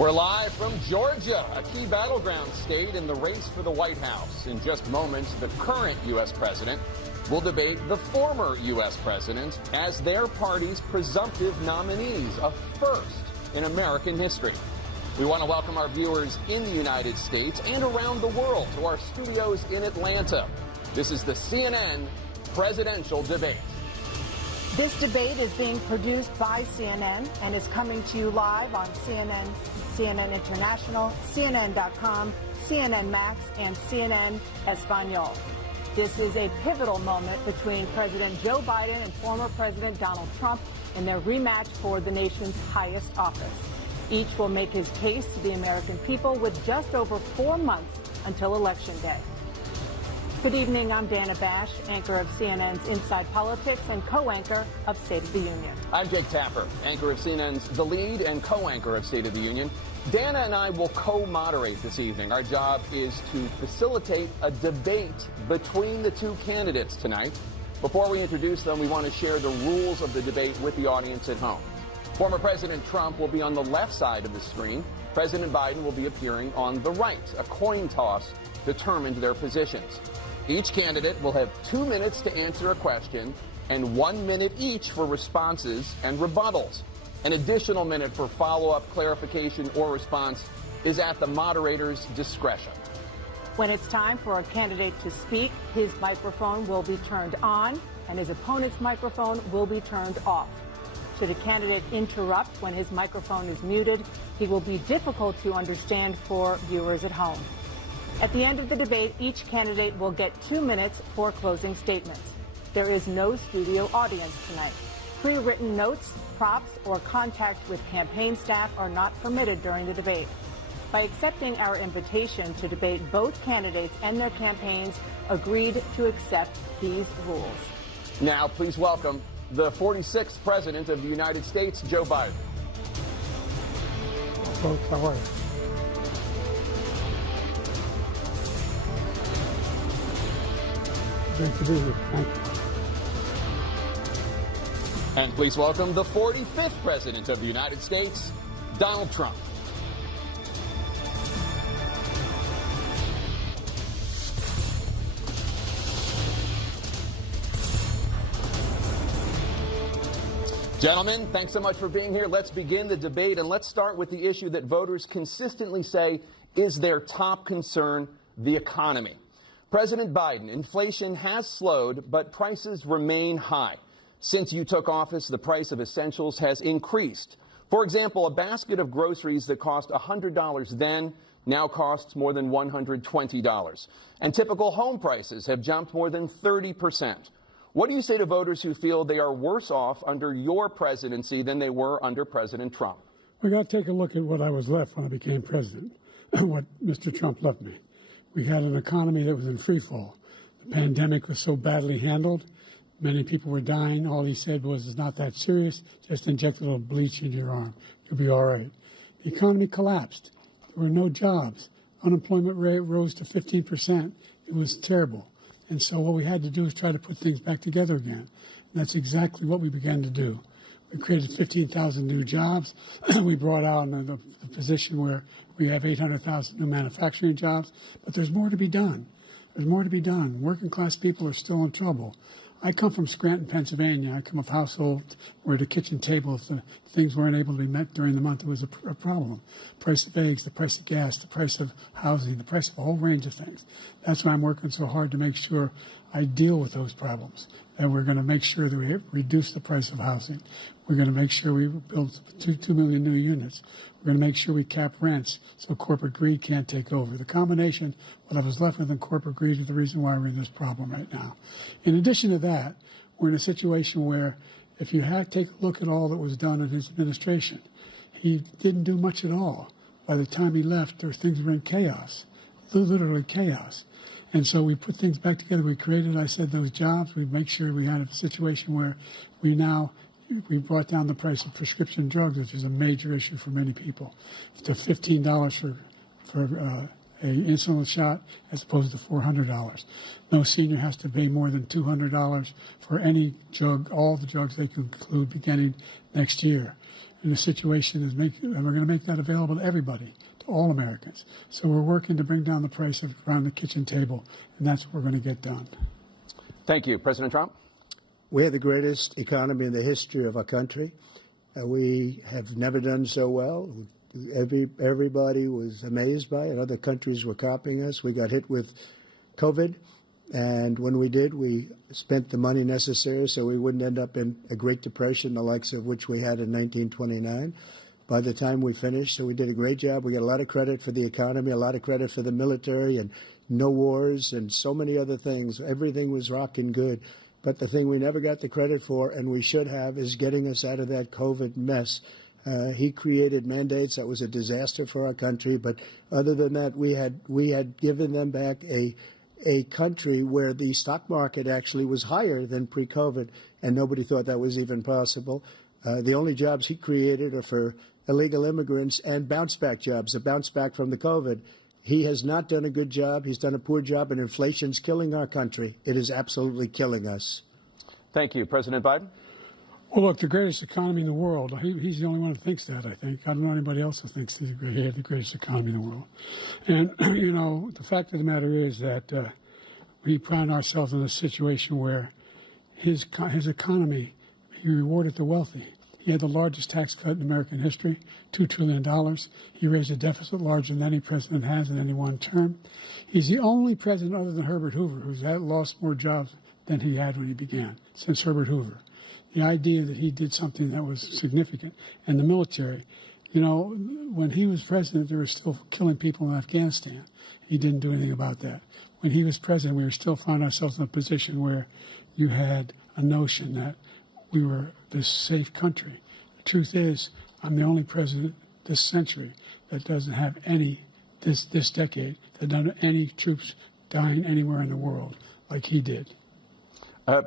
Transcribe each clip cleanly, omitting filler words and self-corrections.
We're live from Georgia, a key battleground state in the race for the White House. In just moments, the current U.S. president will debate the former U.S. president as their party's presumptive nominees, a first in American history. We want to welcome our viewers in the United States and around the world to our studios in Atlanta. This is the CNN presidential debate. This debate is being produced by CNN and is coming to you live on CNN, CNN International, CNN.com, CNN Max, and CNN Espanol. This is a pivotal moment between President Joe Biden and former President Donald Trump in their rematch for the nation's highest office. Each will make his case to the American people with just over 4 months until Election Day. Good evening, I'm Dana Bash, anchor of CNN's Inside Politics and co-anchor of State of the Union. I'm Jake Tapper, anchor of CNN's The Lead and co-anchor of State of the Union. Dana and I will co-moderate this evening. Our job is to facilitate a debate between the two candidates tonight. Before we introduce them, we want to share the rules of the debate with the audience at home. Former President Trump will be on the left side of the screen. President Biden will be appearing on the right. A coin toss determined their positions. Each candidate will have 2 minutes to answer a question and 1 minute each for responses and rebuttals. An additional minute for follow-up, clarification, or response is at the moderator's discretion. When it's time for a candidate to speak, his microphone will be turned on and his opponent's microphone will be turned off. Should a candidate interrupt when his microphone is muted, he will be difficult to understand for viewers at home. At the end of the debate, each candidate will get 2 minutes for closing statements. There is no studio audience tonight. Pre-written notes, props, or contact with campaign staff are not permitted during the debate. By accepting our invitation to debate, both candidates and their campaigns agreed to accept these rules. Now, please welcome the 46th President of the United States, Joe Biden. Folks, how are you? Great to be here. Thank you. And please welcome the 45th President of the United States, Donald Trump. Gentlemen, thanks so much for being here. Let's begin the debate, and let's start with the issue that voters consistently say is their top concern, the economy. President Biden, inflation has slowed, but prices remain high. Since you took office, the price of essentials has increased. For example, a basket of groceries that cost $100 then now costs more than $120. And typical home prices have jumped more than 30%. What do you say to voters who feel they are worse off under your presidency than they were under President Trump? We got to take a look at what I was left when I became president, what Mr. Trump left me. We had an economy that was in free fall. The pandemic was so badly handled. Many people were dying. All he said was, it's not that serious. Just inject a little bleach into your arm. You'll be all right. The economy collapsed. There were no jobs. Unemployment rate rose to 15%. It was terrible. And so what we had to do is try to put things back together again. And that's exactly what we began to do. We created 15,000 new jobs. We brought out the position where we have 800,000 new manufacturing jobs. But there's more to be done. There's more to be done. Working class people are still in trouble. I come from Scranton, Pennsylvania. I come of households where the kitchen table, if the things weren't able to be met during the month, it was a problem. Price of eggs, the price of gas, the price of housing, the price of a whole range of things. That's why I'm working so hard to make sure I deal with those problems. And we're going to make sure that we reduce the price of housing. We're going to make sure we build 2 million new units. We're going to make sure we cap rents so corporate greed can't take over. The combination, what I was left with in corporate greed, is the reason why we're in this problem right now. In addition to that, we're in a situation where if you take a look at all that was done in his administration, he didn't do much at all. By the time he left, things were in chaos, literally chaos. And so we put things back together. We created, I said, those jobs. We make sure we had a situation where we brought down the price of prescription drugs, which is a major issue for many people, to $15 for an insulin shot as opposed to $400. No senior has to pay more than $200 for any drug, all the drugs they can include beginning next year. in a situation and we're going to make that available to everybody, to all Americans. So we're working to bring down the price of around the kitchen table, and that's what we're going to get done. Thank you. President Trump? We have the greatest economy in the history of our country. We have never done so well. Everybody was amazed by it. Other countries were copying us. We got hit with COVID, and when we did, we spent the money necessary so we wouldn't end up in a Great Depression, the likes of which we had in 1929. By the time we finished, so we did a great job. We got a lot of credit for the economy, a lot of credit for the military, and no wars, and so many other things. Everything was rocking good. But the thing we never got the credit for, and we should have, is getting us out of that COVID mess. He created mandates that was a disaster for our country. But other than that, we had given them back a country where the stock market actually was higher than pre-COVID, and nobody thought that was even possible. The only jobs he created are for illegal immigrants and bounce-back jobs, a bounce-back from the COVID. He has not done a good job. He's done a poor job, and inflation's killing our country. It is absolutely killing us. Thank you. President Biden? Well, look, the greatest economy in the world, he's the only one who thinks that, I think. I don't know anybody else who thinks he had the greatest economy in the world. And, you know, the fact of the matter is that we find ourselves in a situation where his economy, he rewarded the wealthy. He had the largest tax cut in American history, $2 trillion. He raised a deficit larger than any president has in any one term. He's the only president other than Herbert Hoover who's lost more jobs than he had when he began, since Herbert Hoover. The idea that he did something that was significant. And the military, you know, when he was president, they were still killing people in Afghanistan. He didn't do anything about that. When he was president, we were still finding ourselves in a position where you had a notion that we were this safe country. The truth is, I'm the only president this century that doesn't have this decade, that doesn't have any troops dying anywhere in the world like he did.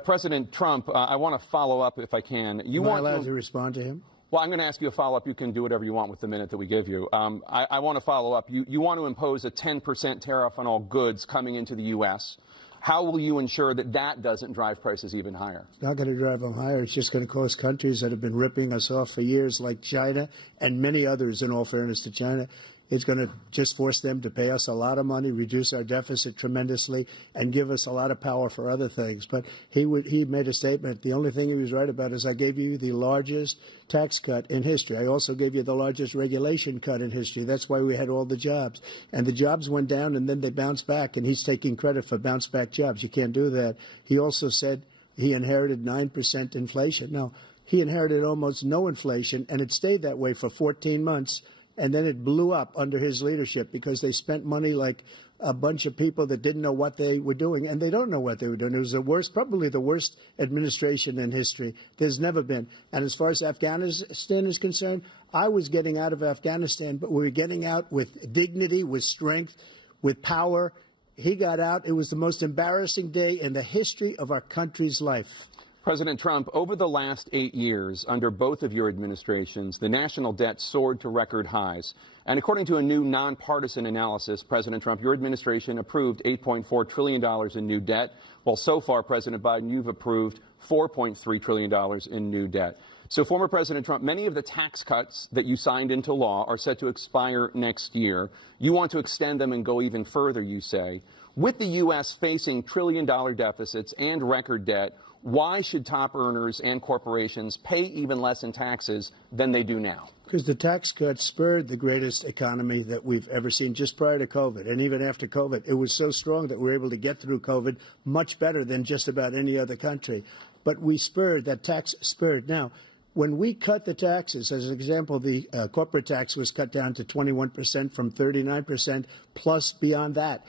President Trump, I want to follow up if I can. Am I allowed to respond to him? Well, I'm going to ask you a follow-up. You can do whatever you want with the minute that we give you. I want to follow up. You want to impose a 10% tariff on all goods coming into the U.S. How will you ensure that that doesn't drive prices even higher? It's not going to drive them higher. It's just going to cost countries that have been ripping us off for years, like China and many others, in all fairness to China. It's going to just force them to pay us a lot of money, reduce our deficit tremendously, and give us a lot of power for other things. But he made a statement. The only thing he was right about is I gave you the largest tax cut in history. I also gave you the largest regulation cut in history. That's why we had all the jobs. And the jobs went down, and then they bounced back, and he's taking credit for bounce-back jobs. You can't do that. He also said he inherited 9% inflation. Now, he inherited almost no inflation, and it stayed that way for 14 months. And then it blew up under his leadership because they spent money like a bunch of people that didn't know what they were doing, and they don't know what they were doing. It was the worst, probably the worst administration in history. There's never been. And as far as Afghanistan is concerned, I was getting out of Afghanistan, but we were getting out with dignity, with strength, with power. He got out. It was the most embarrassing day in the history of our country's life. President Trump, over the last 8 years, under both of your administrations, the national debt soared to record highs. And according to a new nonpartisan analysis, President Trump, your administration approved $8.4 trillion in new debt, while so far, President Biden, you've approved $4.3 trillion in new debt. So, former President Trump, many of the tax cuts that you signed into law are set to expire next year. You want to extend them and go even further, you say. With the U.S. facing trillion-dollar deficits and record debt, why should top earners and corporations pay even less in taxes than they do now? Because the tax cuts spurred the greatest economy that we've ever seen just prior to COVID. And even after COVID, it was so strong that we were able to get through COVID much better than just about any other country. But we spurred, that tax spurred. Now, when we cut the taxes, as an example, the corporate tax was cut down to 21% from 39%, plus beyond that.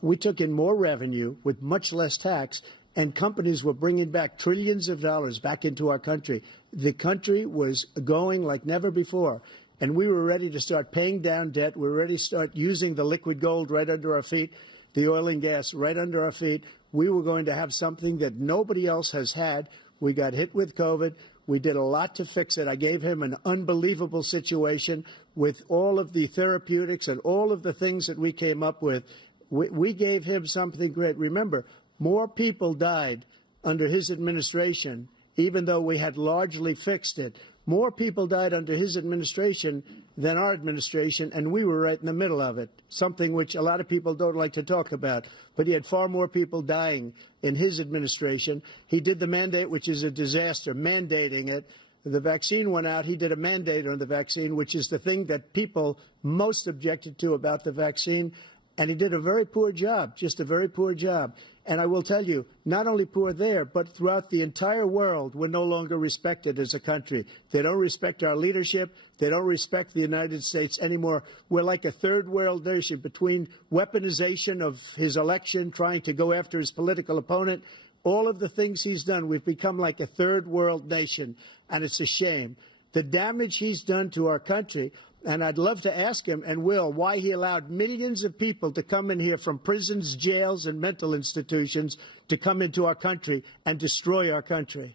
We took in more revenue with much less tax, and companies were bringing back trillions of dollars back into our country. The country was going like never before, and we were ready to start paying down debt. We were ready to start using the liquid gold right under our feet, the oil and gas right under our feet. We were going to have something that nobody else has had. We got hit with COVID. We did a lot to fix it. I gave him an unbelievable situation with all of the therapeutics and all of the things that we came up with. We gave him something great. Remember, more people died under his administration even though we had largely fixed it. More people died under his administration than our administration, and we were right in the middle of it, something which a lot of people don't like to talk about. But he had far more people dying in his administration. He did the mandate, which is a disaster, mandating it. The vaccine went out. He did a mandate on the vaccine, which is the thing that people most objected to about the vaccine. And he did a very poor job, just a very poor job. And I will tell you, not only poor there, but throughout the entire world, we're no longer respected as a country. They don't respect our leadership. They don't respect the United States anymore. We're like a third world nation between weaponization of his election, trying to go after his political opponent. All of the things he's done, we've become like a third world nation, and it's a shame. The damage he's done to our country, and I'd love to ask him, and will, why he allowed millions of people to come in here from prisons, jails, and mental institutions to come into our country and destroy our country.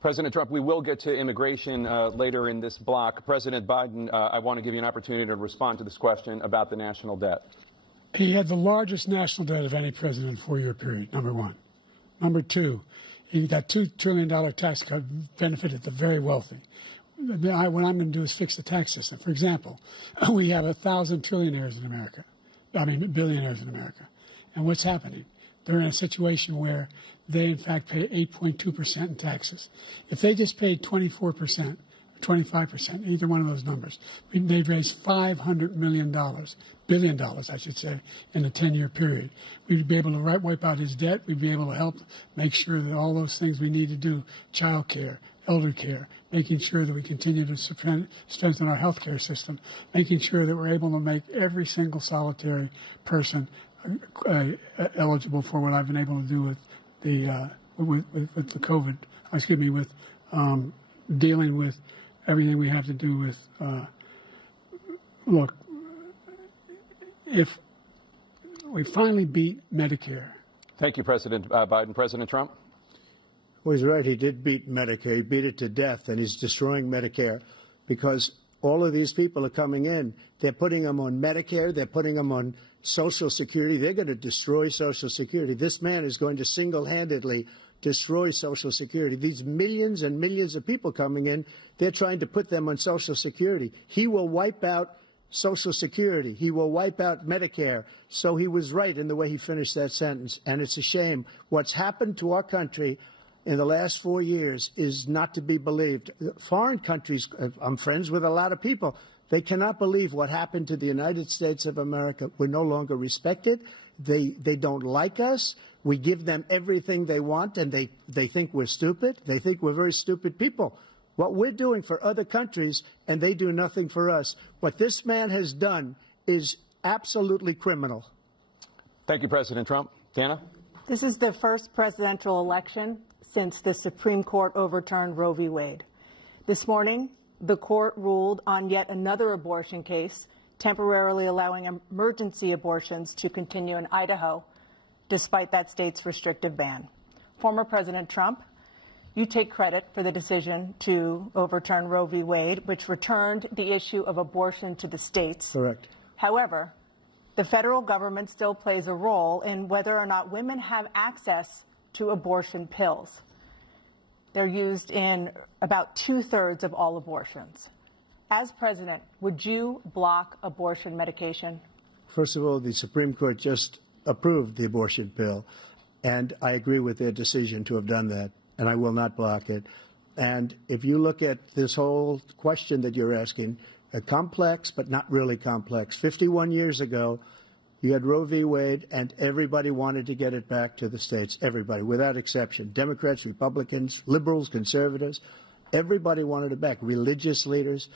President Trump, we will get to immigration later in this block. President Biden, I want to give you an opportunity to respond to this question about the national debt. He had the largest national debt of any president in a 4-year period, number one. Number two, he got $2 trillion tax cut, benefited the very wealthy. What I'm going to do is fix the tax system. For example, we have 1,000 trillionaires in America. Billionaires in America. And what's happening? They're in a situation where they, in fact, pay 8.2% in taxes. If they just paid 24%, 25%, either one of those numbers, they'd raise $500 billion, I should say, in a 10-year period. We'd be able to wipe out his debt. We'd be able to help make sure that all those things we need to do, child care, elder care, making sure that we continue to strengthen our health care system, making sure that we're able to make every single solitary person eligible for what I've been able to do with the with the COVID, with dealing with everything we have to do with, look, if we finally beat Medicare. Thank you, President Biden. President Trump? Well, he's right. He did beat Medicare. He beat it to death, and he's destroying Medicare because all of these people are coming in. They're putting them on Medicare. They're putting them on Social Security. They're going to destroy Social Security. This man is going to single-handedly destroy Social Security. These millions and millions of people coming in, they're trying to put them on Social Security. He will wipe out Social Security. He will wipe out Medicare. So he was right in the way he finished that sentence. And it's a shame. What's happened to our country in the last 4 years is not to be believed. Foreign countries, I'm friends with a lot of people, they cannot believe what happened to the United States of America. We're no longer respected. They don't like us. We give them everything they want, and they think we're stupid. They think we're very stupid people. What we're doing for other countries, and they do nothing for us. What this man has done is absolutely criminal. Thank you, President Trump. Dana? This is the first presidential election since the Supreme Court overturned Roe v. Wade. This morning, the court ruled on yet another abortion case, temporarily allowing emergency abortions to continue in Idaho, despite that state's restrictive ban. Former President Trump, you take credit for the decision to overturn Roe v. Wade, which returned the issue of abortion to the states. Correct. However, the federal government still plays a role in whether or not women have access to abortion pills. They're used in about 2/3 of all abortions. As president, would you block abortion medication? First of all, the Supreme Court just approved the abortion pill, and I agree with their decision to have done that, and I will not block it. And if you look at this whole question that you're asking, complex but not really complex. 51 years ago, you had Roe v. Wade, and everybody wanted to get it back to the states. Everybody, without exception. Democrats, Republicans, liberals, conservatives. Everybody wanted it back. Religious leaders.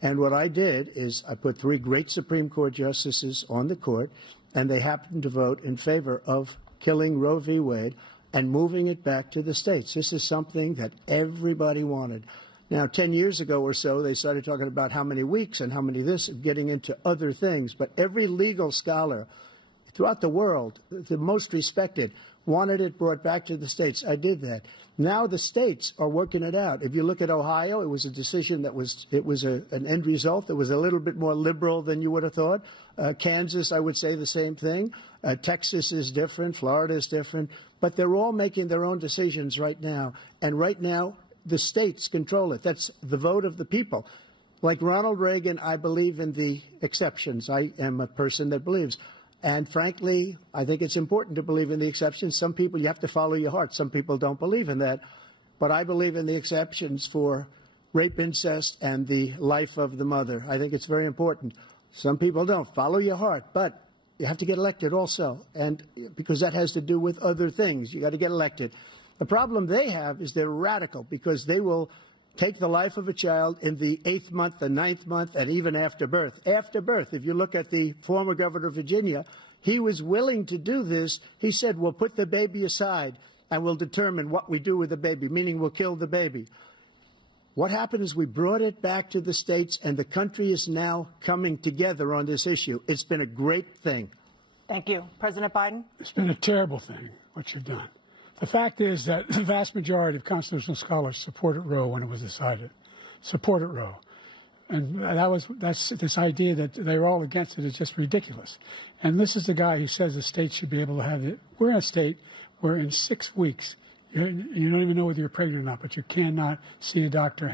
And what I did is I put 3 great Supreme Court justices on the court, and they happened to vote in favor of killing Roe v. Wade and moving it back to the states. This is something that everybody wanted. Now, 10 years ago or so, they started talking about how many weeks and how many this, getting into other things. But every legal scholar throughout the world, the most respected, wanted it brought back to the states. I did that. Now the states are working it out. If you look at Ohio, it was a decision that was an end result that was a little bit more liberal than you would have thought. Kansas, I would say the same thing. Texas is different. Florida is different. But they're all making their own decisions right now. And right now, the states control it. That's the vote of the people. Like Ronald Reagan, I believe in the exceptions. I am a person that believes. And frankly, I think it's important to believe in the exceptions. Some people, you have to follow your heart. Some people don't believe in that. But I believe in the exceptions for rape, incest, and the life of the mother. I think it's very important. Some people don't. Follow your heart. But you have to get elected also. And because that has to do with other things. You got to get elected. The problem they have is they're radical because they will take the life of a child in the 8th month, the 9th month, and even after birth. After birth, if you look at the former governor of Virginia, he was willing to do this. He said, we'll put the baby aside and we'll determine what we do with the baby, meaning we'll kill the baby. What happened is we brought it back to the states, and the country is now coming together on this issue. It's been a great thing. Thank you. President Biden? It's been a terrible thing, what you've done. The fact is that the vast majority of constitutional scholars supported Roe when it was decided. Supported Roe. And that's this idea that they're all against it is just ridiculous. And this is the guy who says the state should be able to have it. We're in a state where in 6 weeks, you don't even know whether you're pregnant or not, but you cannot see a doctor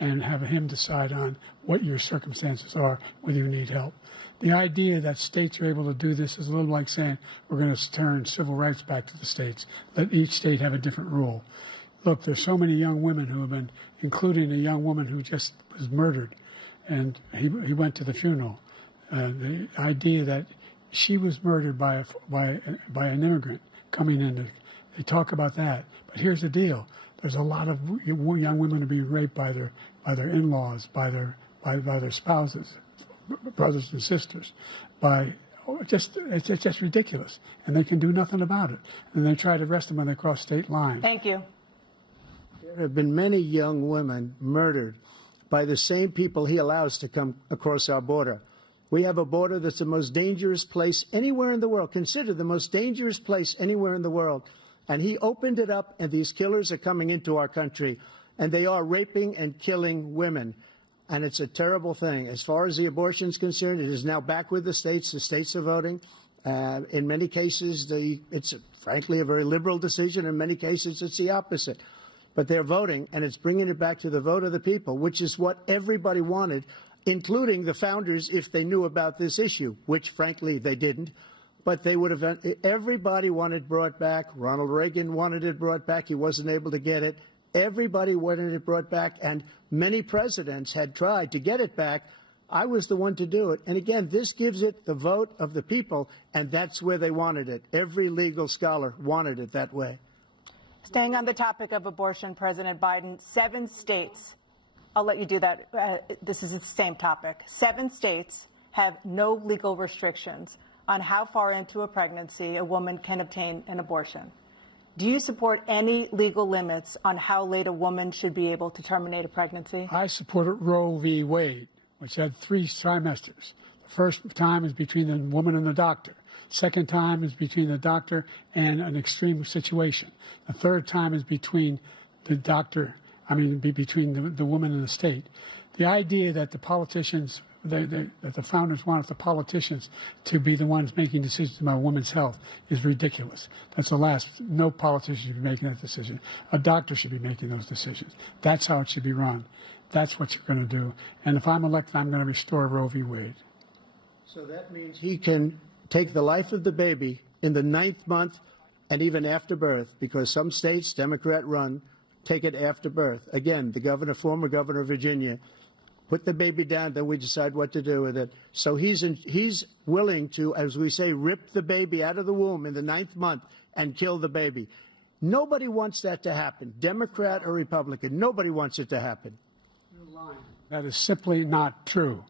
and have him decide on what your circumstances are, whether you need help. The idea that states are able to do this is a little like saying we're going to turn civil rights back to the states. Let each state have a different rule. Look, there's so many young women who have been, including a young woman who just was murdered, and he went to the funeral. The idea that she was murdered by an immigrant coming in, they talk about that. But here's the deal: there's a lot of young women who are being raped by their in-laws, by their spouses, brothers and sisters, it's just ridiculous, and they can do nothing about it. And they try to arrest them when they cross state lines. Thank you. There have been many young women murdered by the same people he allows to come across our border. We have a border that's the most dangerous place anywhere in the world, considered the most dangerous place anywhere in the world. And he opened it up, and these killers are coming into our country, and they are raping and killing women. And it's a terrible thing. As far as the abortion is concerned, it is now back with the states. The states are voting. In many cases, it's frankly a very liberal decision. In many cases, it's the opposite. But they're voting, and it's bringing it back to the vote of the people, which is what everybody wanted, including the founders, if they knew about this issue, which, frankly, they didn't. But they would have. Everybody wanted it brought back. Ronald Reagan wanted it brought back. He wasn't able to get it. Everybody wanted it brought back, and many presidents had tried to get it back. I was the one to do it. And again, this gives it the vote of the people, and that's where they wanted it. Every legal scholar wanted it that way. Staying on the topic of abortion, President Biden, 7 states, I'll let you do that. This is the same topic. 7 states have no legal restrictions on how far into a pregnancy a woman can obtain an abortion. Do you support any legal limits on how late a woman should be able to terminate a pregnancy? I supported Roe v. Wade, which had 3 trimesters. The first time is between the woman and the doctor. Second time is between the doctor and an extreme situation. The third time is between the doctor, between the woman and the state. The idea that the politicians, that the founders wanted the politicians to be the ones making decisions about women's health is ridiculous. That's the last. No politician should be making that decision. A doctor should be making those decisions. That's how it should be run. That's what you're going to do. And if I'm elected, I'm going to restore Roe v. Wade. So that means he can take the life of the baby in the 9th month and even after birth, because some states, Democrat run, take it after birth. Again, the former governor of Virginia, put the baby down, then we decide what to do with it. So he's willing to, as we say, rip the baby out of the womb in the 9th month and kill the baby. Nobody wants that to happen, Democrat or Republican. Nobody wants it to happen. You're lying. That is simply not true.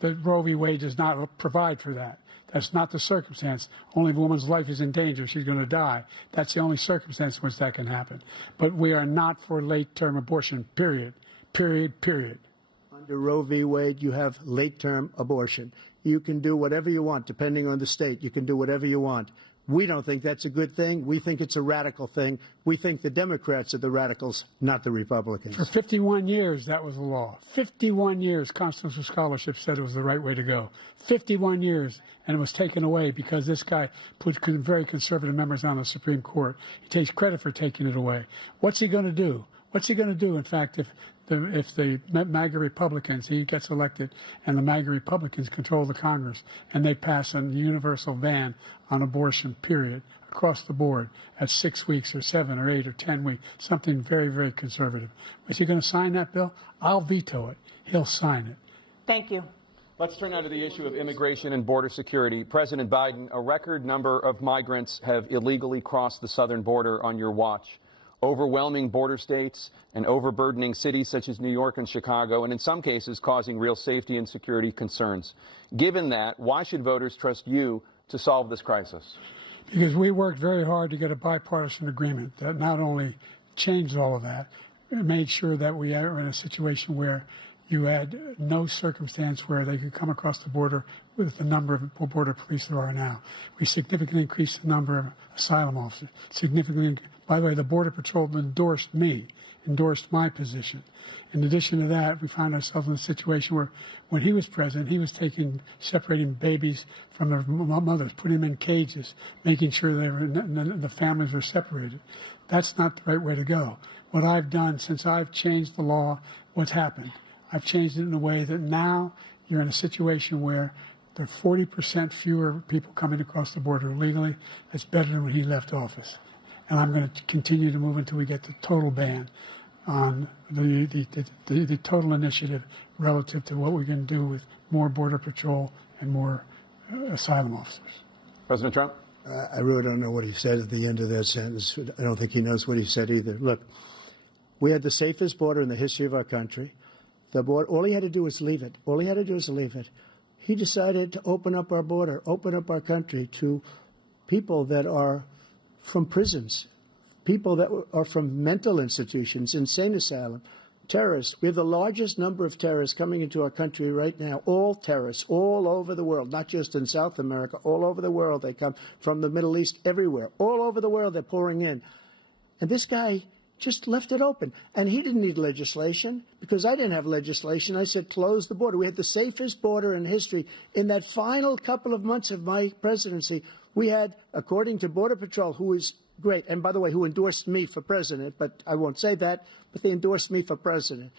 The Roe v. Wade does not provide for that. That's not the circumstance. Only if a woman's life is in danger, she's going to die. That's the only circumstance in which that can happen. But we are not for late-term abortion, period. Period, period. Under Roe v. Wade, you have late-term abortion. You can do whatever you want, depending on the state. You can do whatever you want. We don't think that's a good thing. We think it's a radical thing. We think the Democrats are the radicals, not the Republicans. For 51 years, that was the law. 51 years, constitutional scholarship said it was the right way to go. 51 years, and it was taken away because this guy put very conservative members on the Supreme Court. He takes credit for taking it away. What's he going to do? What's he going to do, in fact, if the MAGA Republicans, he gets elected, and the MAGA Republicans control the Congress, and they pass a universal ban on abortion, period, across the board at 6 weeks or 7 or 8 or 10 weeks, something very, very conservative. Is he going to sign that bill? I'll veto it. He'll sign it. Thank you. Let's turn now to the issue of immigration and border security. President Biden, a record number of migrants have illegally crossed the southern border on your watch. Overwhelming border states and overburdening cities such as New York and Chicago, and in some cases causing real safety and security concerns. Given that, why should voters trust you to solve this crisis? Because we worked very hard to get a bipartisan agreement that not only changed all of that, it made sure that we are in a situation where you had no circumstance where they could come across the border with the number of border police there are now. We significantly increased the number of asylum officers. By the way, the Border Patrol endorsed my position. In addition to that, we found ourselves in a situation where when he was president, he was separating babies from their mothers, putting them in cages, making sure the families were separated. That's not the right way to go. What I've done since I've changed the law, what's happened? I've changed it in a way that now you're in a situation where there are 40% fewer people coming across the border illegally. That's better than when he left office. And I'm going to continue to move until we get the total ban on the total initiative relative to what we're going to do with more Border Patrol and more asylum officers. President Trump? I really don't know what he said at the end of that sentence. I don't think he knows what he said either. Look, we had the safest border in the history of our country. The border, all he had to do was leave it. All he had to do was leave it. He decided to open up our border, open up our country to people that are from prisons, people that are from mental institutions, insane asylum, terrorists. We have the largest number of terrorists coming into our country right now, all terrorists, all over the world, not just in South America, all over the world. They come from the Middle East, everywhere. All over the world, they're pouring in. And this guy just left it open. And he didn't need legislation because I didn't have legislation. I said, close the border. We had the safest border in history. In that final couple of months of my presidency, we had, according to Border Patrol, who is great, and by the way, who endorsed me for president, but I won't say that, but they endorsed me for president.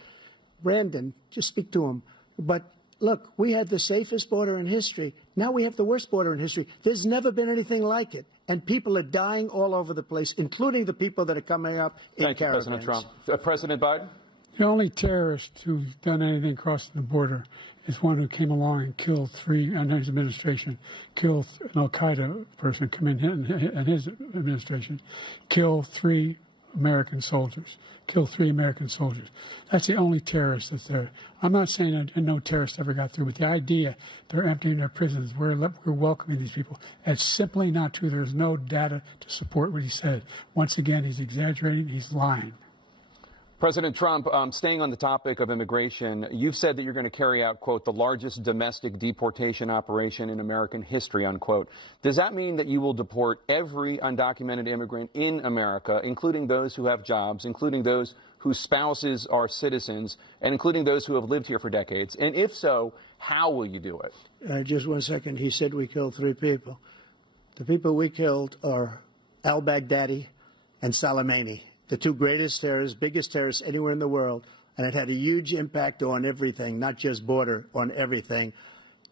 Brandon, just speak to him. But look, we had the safest border in history. Now we have the worst border in history. There's never been anything like it. And people are dying all over the place, including the people that are coming up in caravans. Thank you, President Trump. President Biden? The only terrorist who's done anything crossing the border is one who came along and killed three, under his administration, killed an al-Qaeda person come in his administration, killed 3 American soldiers. That's the only terrorist that's there. I'm not saying that no terrorist ever got through, but the idea they're emptying their prisons, we're welcoming these people, that's simply not true. There's no data to support what he said. Once again, he's exaggerating, he's lying. President Trump, staying on the topic of immigration, you've said that you're going to carry out, quote, the largest domestic deportation operation in American history, unquote. Does that mean that you will deport every undocumented immigrant in America, including those who have jobs, including those whose spouses are citizens, and including those who have lived here for decades? And if so, how will you do it? Just 1 second. He said we killed 3 people. The people we killed are al-Baghdadi and Soleimani, the 2 greatest terrorists, biggest terrorists anywhere in the world, and it had a huge impact on everything, not just border, on everything.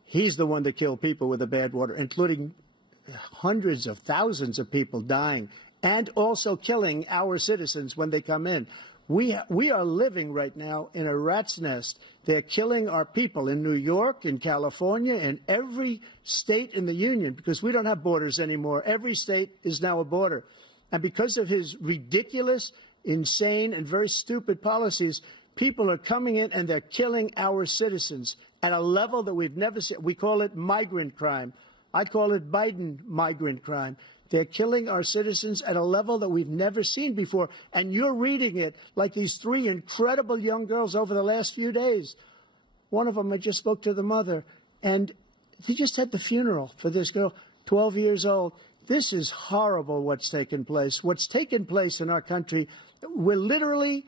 He's the one that killed people with the bad water, including hundreds of thousands of people dying, and also killing our citizens when they come in. We are living right now in a rat's nest. They're killing our people in New York, in California, in every state in the union, because we don't have borders anymore. Every state is now a border. And because of his ridiculous, insane, and very stupid policies, people are coming in and they're killing our citizens at a level that we've never seen. We call it migrant crime. I call it Biden migrant crime. They're killing our citizens at a level that we've never seen before. And you're reading it like these 3 incredible young girls over the last few days. One of them, I just spoke to the mother, and he just had the funeral for this girl, 12 years old. This is horrible what's taken place. What's taken place in our country, we're literally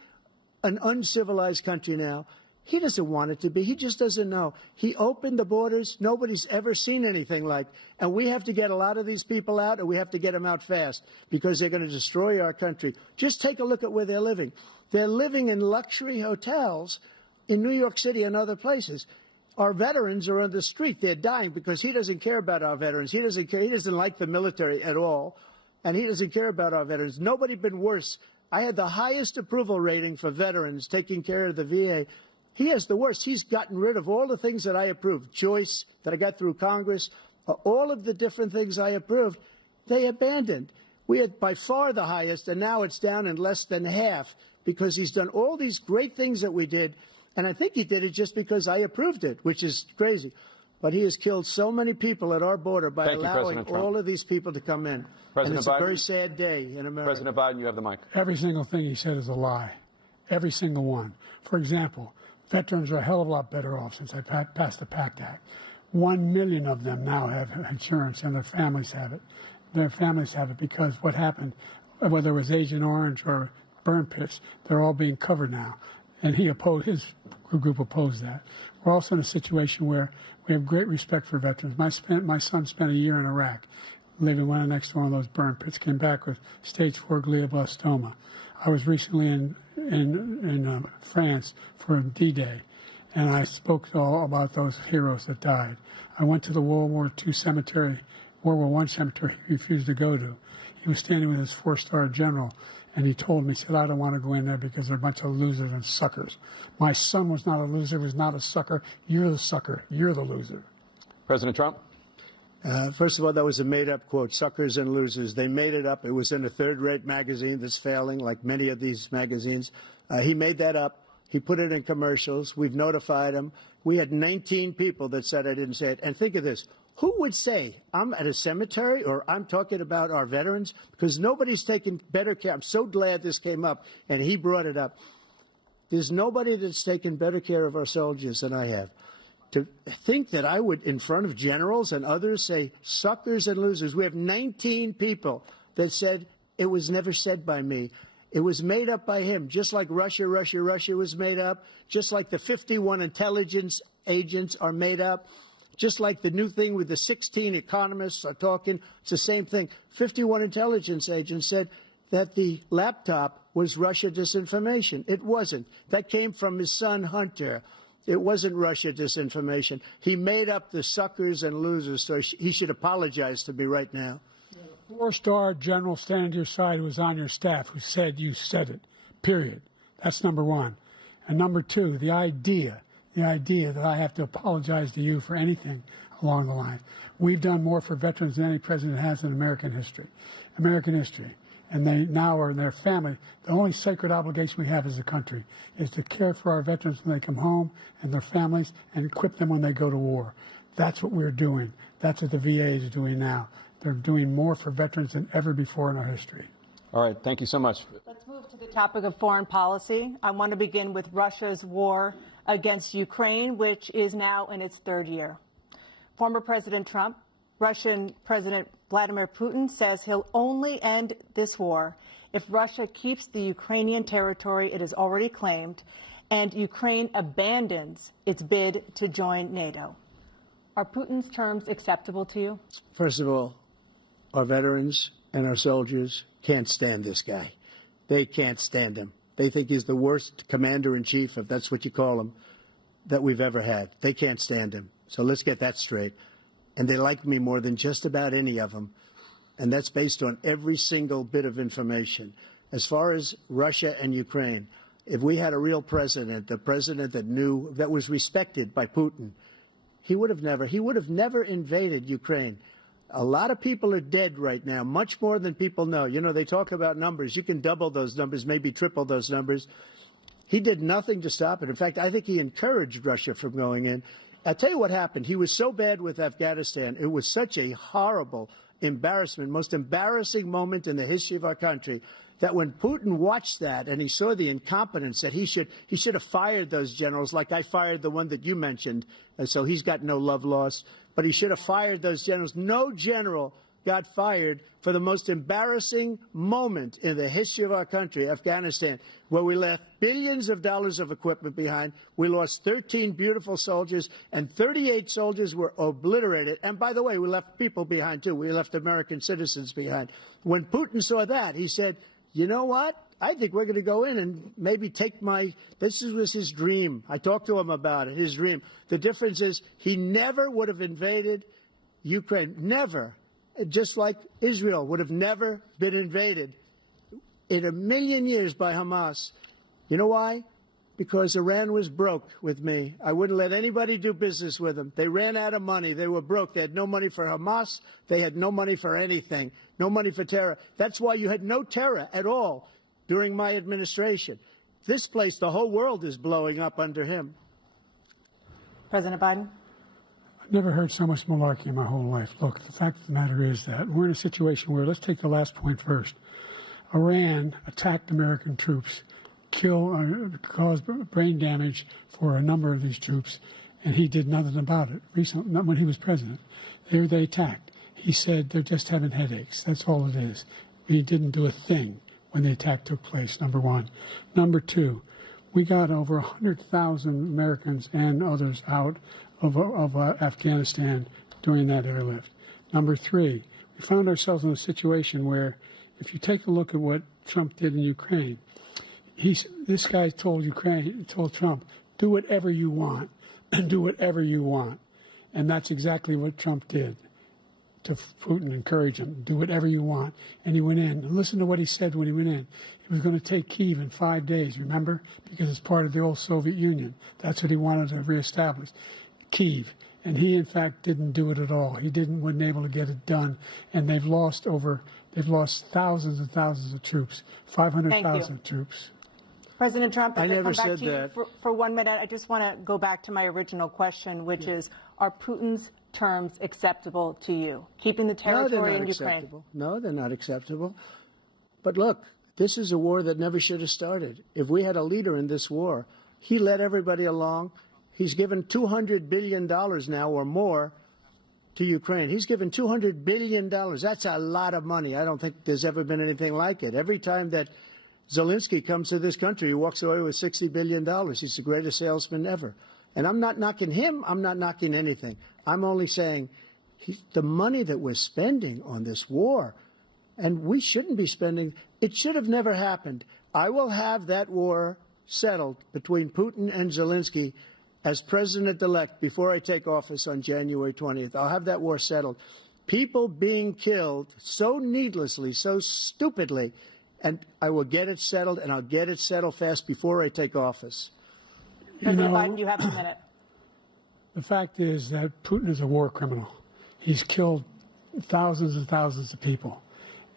an uncivilized country now. He doesn't want it to be. He just doesn't know. He opened the borders. Nobody's ever seen anything like. And we have to get a lot of these people out, and we have to get them out fast because they're going to destroy our country. Just take a look at where they're living. They're living in luxury hotels in New York City and other places. Our veterans are on the street. They're dying because he doesn't care about our veterans. He doesn't care. He doesn't like the military at all, and he doesn't care about our veterans. Nobody been worse. I had the highest approval rating for veterans taking care of the VA. He has the worst. He's gotten rid of all the things that I approved, choice that I got through Congress, all of the different things I approved, they abandoned. We had by far the highest, and now it's down in less than half because he's done all these great things that we did, and I think he did it just because I approved it, which is crazy. But he has killed so many people at our border by allowing all of these people to come in. And it's a very sad day in America. President Biden, you have the mic. Every single thing he said is a lie. Every single one. For example, veterans are a hell of a lot better off since I passed the PACT Act. 1 million of them now have insurance, and their families have it. Their families have it because what happened, whether it was Agent Orange or burn pits, they're all being covered now. And his group opposed that. We're also in a situation where we have great respect for veterans. My son spent a year in Iraq, living right next to one of those burn pits, came back with stage 4 glioblastoma. I was recently in France for D-Day, and I spoke all about those heroes that died. I went to the World War I cemetery he refused to go to. He was standing with his 4-star general, and he told me, he said, I don't want to go in there because they're a bunch of losers and suckers. My son was not a loser, was not a sucker. You're the sucker. You're the loser. President Trump? First of all, that was a made-up quote, suckers and losers. They made it up. It was in a third-rate magazine that's failing, like many of these magazines. He made that up. He put it in commercials. We've notified him. We had 19 people that said I didn't say it. And think of this. Who would say I'm at a cemetery or I'm talking about our veterans? Because nobody's taken better care. I'm so glad this came up, and he brought it up. There's nobody that's taken better care of our soldiers than I have. To think that I would, in front of generals and others, say suckers and losers. We have 19 people that said it was never said by me. It was made up by him, just like Russia was made up, just like the 51 intelligence agents are made up, just like the new thing with the 16 economists are talking. It's the same thing. 51 intelligence agents said that the laptop was Russia disinformation. It wasn't. That came from his son, Hunter. It wasn't Russia disinformation. He made up the suckers and losers, so he should apologize to me right now. 4-star general standing to your side who was on your staff who said you said it, period. That's number one. And number two, the idea that I have to apologize to you for anything along the line. We've done more for veterans than any president has in American history. And they now are in their family. The only sacred obligation we have as a country is to care for our veterans when they come home and their families and equip them when they go to war. That's what we're doing. That's what the VA is doing now. They're doing more for veterans than ever before in our history. All right. Thank you so much. Let's move to the topic of foreign policy. I want to begin with Russia's war against Ukraine, which is now in its 3rd year. Former President Trump, Russian President Vladimir Putin says he'll only end this war if Russia keeps the Ukrainian territory it has already claimed and Ukraine abandons its bid to join NATO. Are Putin's terms acceptable to you? First of all, our veterans and our soldiers can't stand this guy. They can't stand him. They think he's the worst commander-in-chief, if that's what you call him, that we've ever had. They can't stand him. So let's get that straight. And they like me more than just about any of them. And that's based on every single bit of information. As far as Russia and Ukraine, if we had a real president, a president that knew, that was respected by Putin, he would have never invaded Ukraine. A lot of people are dead right now, much more than people know. You know, they talk about numbers. You can double those numbers, maybe triple those numbers. He did nothing to stop it. In fact, I think he encouraged Russia from going in. I'll tell you what happened. He was so bad with Afghanistan. It was such a horrible embarrassment, most embarrassing moment in the history of our country, that when Putin watched that and he saw the incompetence, that he should have fired those generals, like I fired the one that you mentioned. And so he's got no love lost. But he should have fired those generals. No general got fired for the most embarrassing moment in the history of our country, Afghanistan, where we left billions of dollars of equipment behind. We lost 13 beautiful soldiers, and 38 soldiers were obliterated. And by the way, we left people behind, too. We left American citizens behind. When Putin saw that, he said, you know what? I think we're going to go in and maybe take this was his dream. I talked to him about it, his dream. The difference is he never would have invaded Ukraine. Never. Just like Israel would have never been invaded in a million years by Hamas. You know why? Because Iran was broke with me. I wouldn't let anybody do business with them. They ran out of money. They were broke. They had no money for Hamas. They had no money for anything. No money for terror. That's why you had no terror at all during my administration. This place, the whole world is blowing up under him. President Biden? I've never heard so much malarkey in my whole life. Look, the fact of the matter is that we're in a situation where, let's take the last point first. Iran attacked American troops, caused brain damage for a number of these troops, and he did nothing about it. Recently, not when he was president. They attacked. He said they're just having headaches. That's all it is. He didn't do a thing when the attack took place, number one. Number two, we got over 100,000 Americans and others out of Afghanistan during that airlift. Number three, we found ourselves in a situation where, if you take a look at what Trump did in Ukraine, this guy told Trump, do whatever you want, do whatever you want. And that's exactly what Trump did to Putin, encourage him, do whatever you want. And he went in. And listen to what he said when he went in. He was going to take Kyiv in 5 days, remember? Because it's part of the old Soviet Union. That's what he wanted to reestablish, Kyiv. And he, in fact, didn't do it at all. He wasn't able to get it done. And they've lost thousands and thousands of troops, 500,000 troops. President Trump, I never come back said to you that. for 1 minute. I just want to go back to my original question, which is, are Putin's terms acceptable to you? Keeping the territory in Ukraine? Acceptable. No, they're not acceptable. But look, this is a war that never should have started. If we had a leader in this war, he led everybody along. He's given $200 billion now or more to Ukraine. He's given $200 billion. That's a lot of money. I don't think there's ever been anything like it. Every time that Zelensky comes to this country, he walks away with $60 billion. He's the greatest salesman ever. And I'm not knocking him. I'm not knocking anything. I'm only saying the money that we're spending on this war, and we shouldn't be spending, it should have never happened. I will have that war settled between Putin and Zelensky as president-elect before I take office on January 20th. I'll have that war settled. People being killed so needlessly, so stupidly, and I will get it settled, and I'll get it settled fast before I take office. President Biden, you have a minute. The fact is that Putin is a war criminal. He's killed thousands and thousands of people.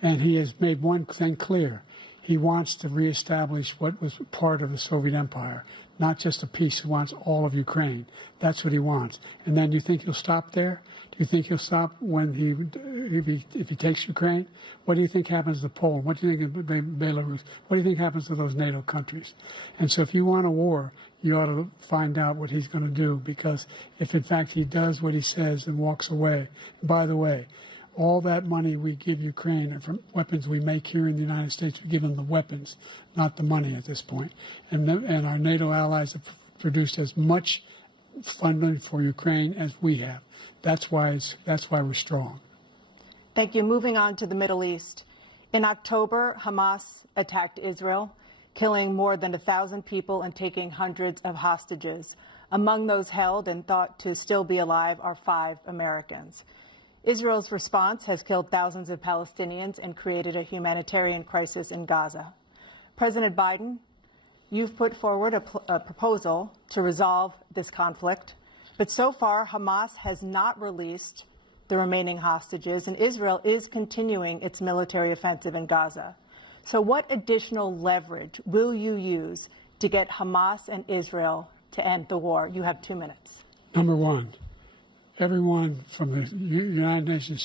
And he has made one thing clear. He wants to reestablish what was part of the Soviet Empire, not just a piece. He wants all of Ukraine. That's what he wants. And then you think he'll stop there? Do you think he'll stop if he takes Ukraine? What do you think happens to Poland? What do you think of Belarus? What do you think happens to those NATO countries? And so if you want a war, you ought to find out what he's going to do, because if, in fact, he does what he says and walks away, by the way, all that money we give Ukraine are from weapons we make here in the United States. We give them the weapons, not the money at this point. And our NATO allies have produced as much funding for Ukraine as we have. That's why we're strong. Thank you. Moving on to the Middle East. In October, Hamas attacked Israel, killing more than 1,000 people and taking hundreds of hostages. Among those held and thought to still be alive are 5 Americans. Israel's response has killed thousands of Palestinians and created a humanitarian crisis in Gaza. President Biden, you've put forward a proposal to resolve this conflict, but so far Hamas has not released the remaining hostages, and Israel is continuing its military offensive in Gaza. So what additional leverage will you use to get Hamas and Israel to end the war? You have 2 minutes. Number one, everyone from the United Nations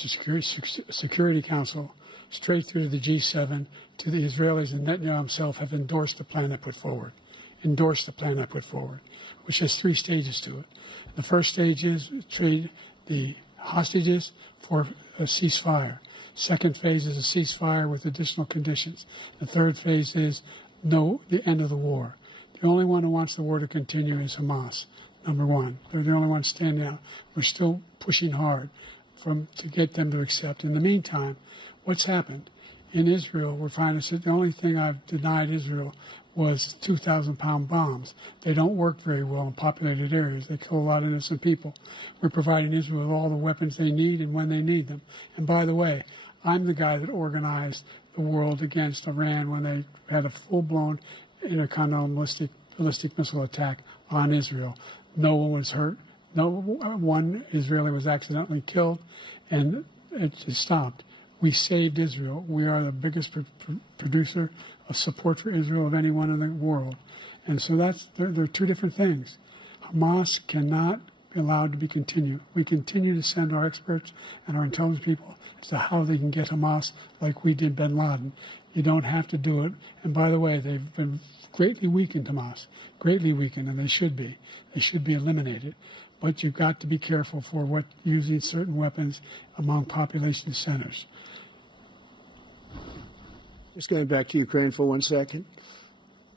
Security Council straight through to the G7 to the Israelis and Netanyahu himself have endorsed the plan I put forward, which has 3 stages to it. The first stage is trade the hostages for a ceasefire. Second phase is a ceasefire with additional conditions. The third phase is the end of the war. The only one who wants the war to continue is Hamas, number one. They're the only ones standing out. We're still pushing hard to get them to accept. In the meantime, what's happened? in Israel, we're finding that the only thing I've denied Israel was 2,000-pound bombs. They don't work very well in populated areas. They kill a lot of innocent people. We're providing Israel with all the weapons they need and when they need them. And by the way, I'm the guy that organized the world against Iran when they had a full-blown intercontinental ballistic missile attack on Israel. No one was hurt. No one Israeli was accidentally killed, and it just stopped. We saved Israel. We are the biggest producer of support for Israel of anyone in the world. And so there are two different things. Hamas cannot be allowed to be continued. We continue to send our experts and our intelligence people as to how they can get Hamas like we did bin Laden. You don't have to do it. And by the way, they've been greatly weakened, Hamas, greatly weakened, and they should be. They should be eliminated. But you've got to be careful for using certain weapons among population centers. Just going back to Ukraine for 1 second.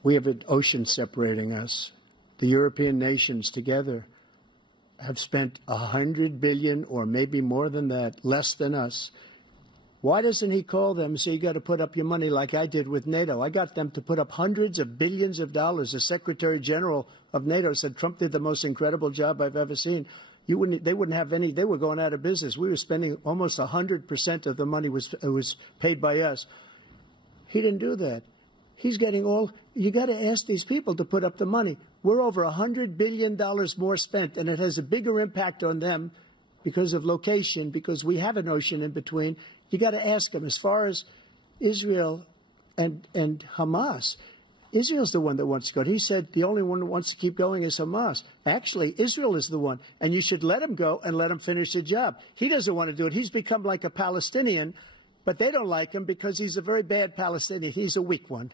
We have an ocean separating us. The European nations together have spent $100 billion or maybe more than that, less than us. Why doesn't he call them and say, you got to put up your money like I did with NATO? I got them to put up hundreds of billions of dollars. The Secretary General of NATO said Trump did the most incredible job I've ever seen. They wouldn't have any. They were going out of business. We were spending almost 100% of the money was paid by us. He didn't do that. He's getting all. You got to ask these people to put up the money. We're over $100 billion more spent, and it has a bigger impact on them because of location, because we have an ocean in between. You got to ask them. As far as Israel and Hamas, Israel's the one that wants to go. He said the only one that wants to keep going is Hamas. Actually, Israel is the one, and you should let him go and let him finish the job. He doesn't want to do it. He's become like a Palestinian, but they don't like him because he's a very bad Palestinian. He's a weak one.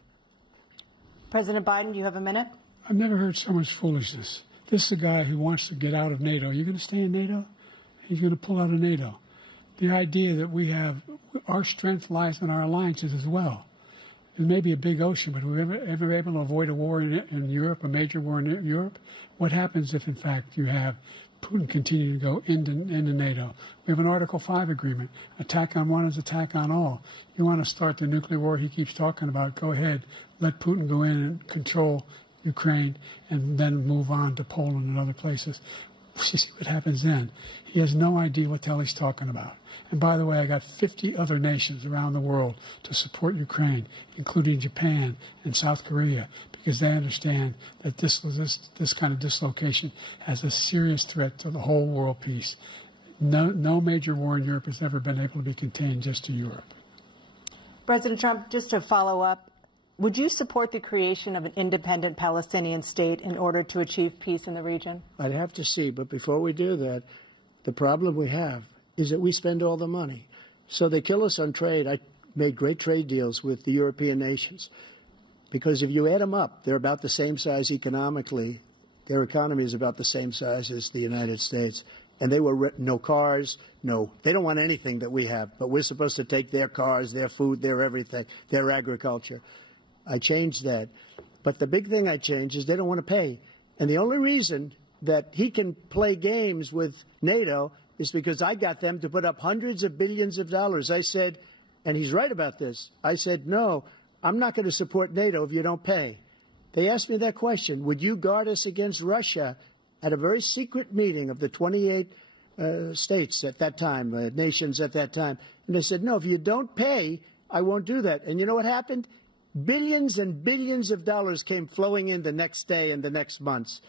President Biden, you have a minute. I've never heard so much foolishness. This is a guy who wants to get out of NATO. You're going to stay in NATO? He's going to pull out of NATO. The idea that we have, our strength lies in our alliances as well. It may be a big ocean, but we're ever able to avoid a war in Europe, a major war in Europe? What happens if, in fact, you have Putin continuing to go into NATO? We have an Article 5 agreement. Attack on one is attack on all. You want to start the nuclear war he keeps talking about, go ahead. Let Putin go in and control Ukraine and then move on to Poland and other places. See what happens then. He has no idea what the hell he's talking about. And by the way, I got 50 other nations around the world to support Ukraine, including Japan and South Korea, because they understand that this kind of dislocation has a serious threat to the whole world peace. No major war in Europe has ever been able to be contained just to Europe. President Trump, just to follow up, would you support the creation of an independent Palestinian state in order to achieve peace in the region? I'd have to see, but before we do that, the problem we have is that we spend all the money. So they kill us on trade. I made great trade deals with the European nations because if you add them up, they're about the same size economically. Their economy is about the same size as the United States. And they were no cars, they don't want anything that we have, but we're supposed to take their cars, their food, their everything, their agriculture. I changed that. But the big thing I changed is they don't want to pay. And the only reason that he can play games with NATO is because I got them to put up hundreds of billions of dollars. I said, and he's right about this, I said, no, I'm not going to support NATO if you don't pay. They asked me that question, would you guard us against Russia at a very secret meeting of the 28 states at that time, nations at that time. And they said, no, if you don't pay, I won't do that. And you know what happened? Billions and billions of dollars came flowing in the next day and the next months.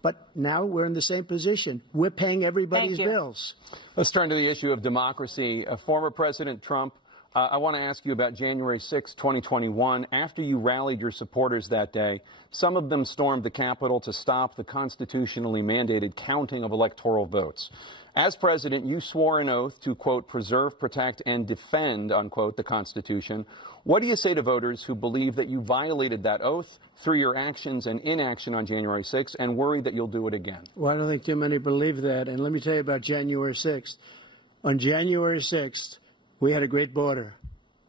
But now we're in the same position. We're paying everybody's bills. Let's turn to the issue of democracy. Former President Trump, I want to ask you about January 6, 2021. After you rallied your supporters that day, some of them stormed the Capitol to stop the constitutionally mandated counting of electoral votes. As president, you swore an oath to, quote, preserve, protect, and defend, unquote, the Constitution. What do you say to voters who believe that you violated that oath through your actions and inaction on January 6th and worry that you'll do it again? Well, I don't think too many believe that. And let me tell you about January 6th. On January 6th, we had a great border.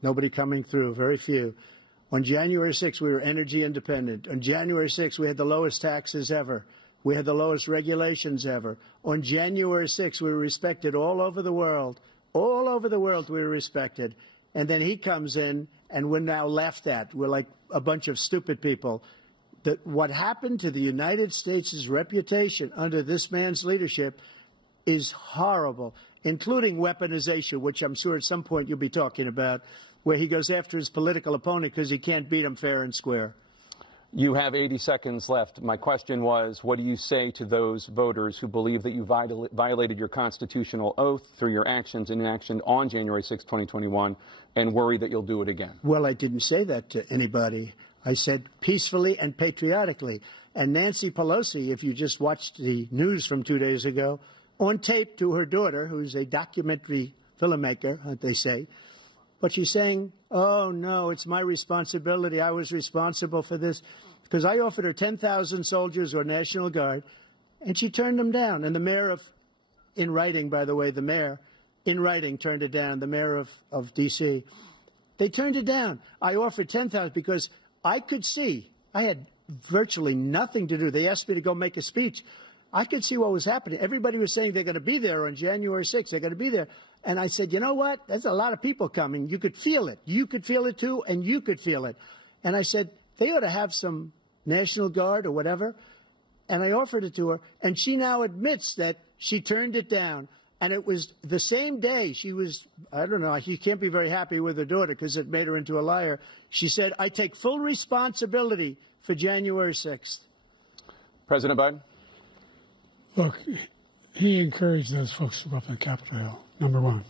Nobody coming through, very few. On January 6th, we were energy independent. On January 6th, we had the lowest taxes ever. We had the lowest regulations ever. On January 6th, we were respected all over the world. All over the world, we were respected. and then he comes in, and we're now laughed at. We're like a bunch of stupid people. That what happened to the United States' reputation under this man's leadership is horrible, including weaponization, which I'm sure at some point you'll be talking about, where he goes after his political opponent because he can't beat him fair and square. You have 80 seconds left. My question was, what do you say to those voters who believe that you violated your constitutional oath through your actions and inaction on January 6, 2021, and worry that you'll do it again? Well, I didn't say that to anybody. I said peacefully and patriotically. And Nancy Pelosi, if you just watched the news from 2 days ago, on tape to her daughter, who's a documentary filmmaker, they say, but she's saying, oh, no, it's my responsibility. I was responsible for this. Because I offered her 10,000 soldiers or National Guard, and she turned them down. And the mayor in writing, by the way, the mayor, in writing, turned it down, the mayor of D.C. They turned it down. I offered 10,000 because I could see, I had virtually nothing to do. They asked me to go make a speech. I could see what was happening. Everybody was saying they're going to be there on January 6th. They're going to be there. And I said, you know what? There's a lot of people coming. You could feel it. You could feel it, too, and you could feel it. And I said, they ought to have some National Guard or whatever. And I offered it to her. And she now admits that she turned it down. And it was the same day she was, I don't know, she can't be very happy with her daughter because it made her into a liar. She said, I take full responsibility for January 6th. President Biden? Look, he encouraged those folks to go up on Capitol Hill, number one.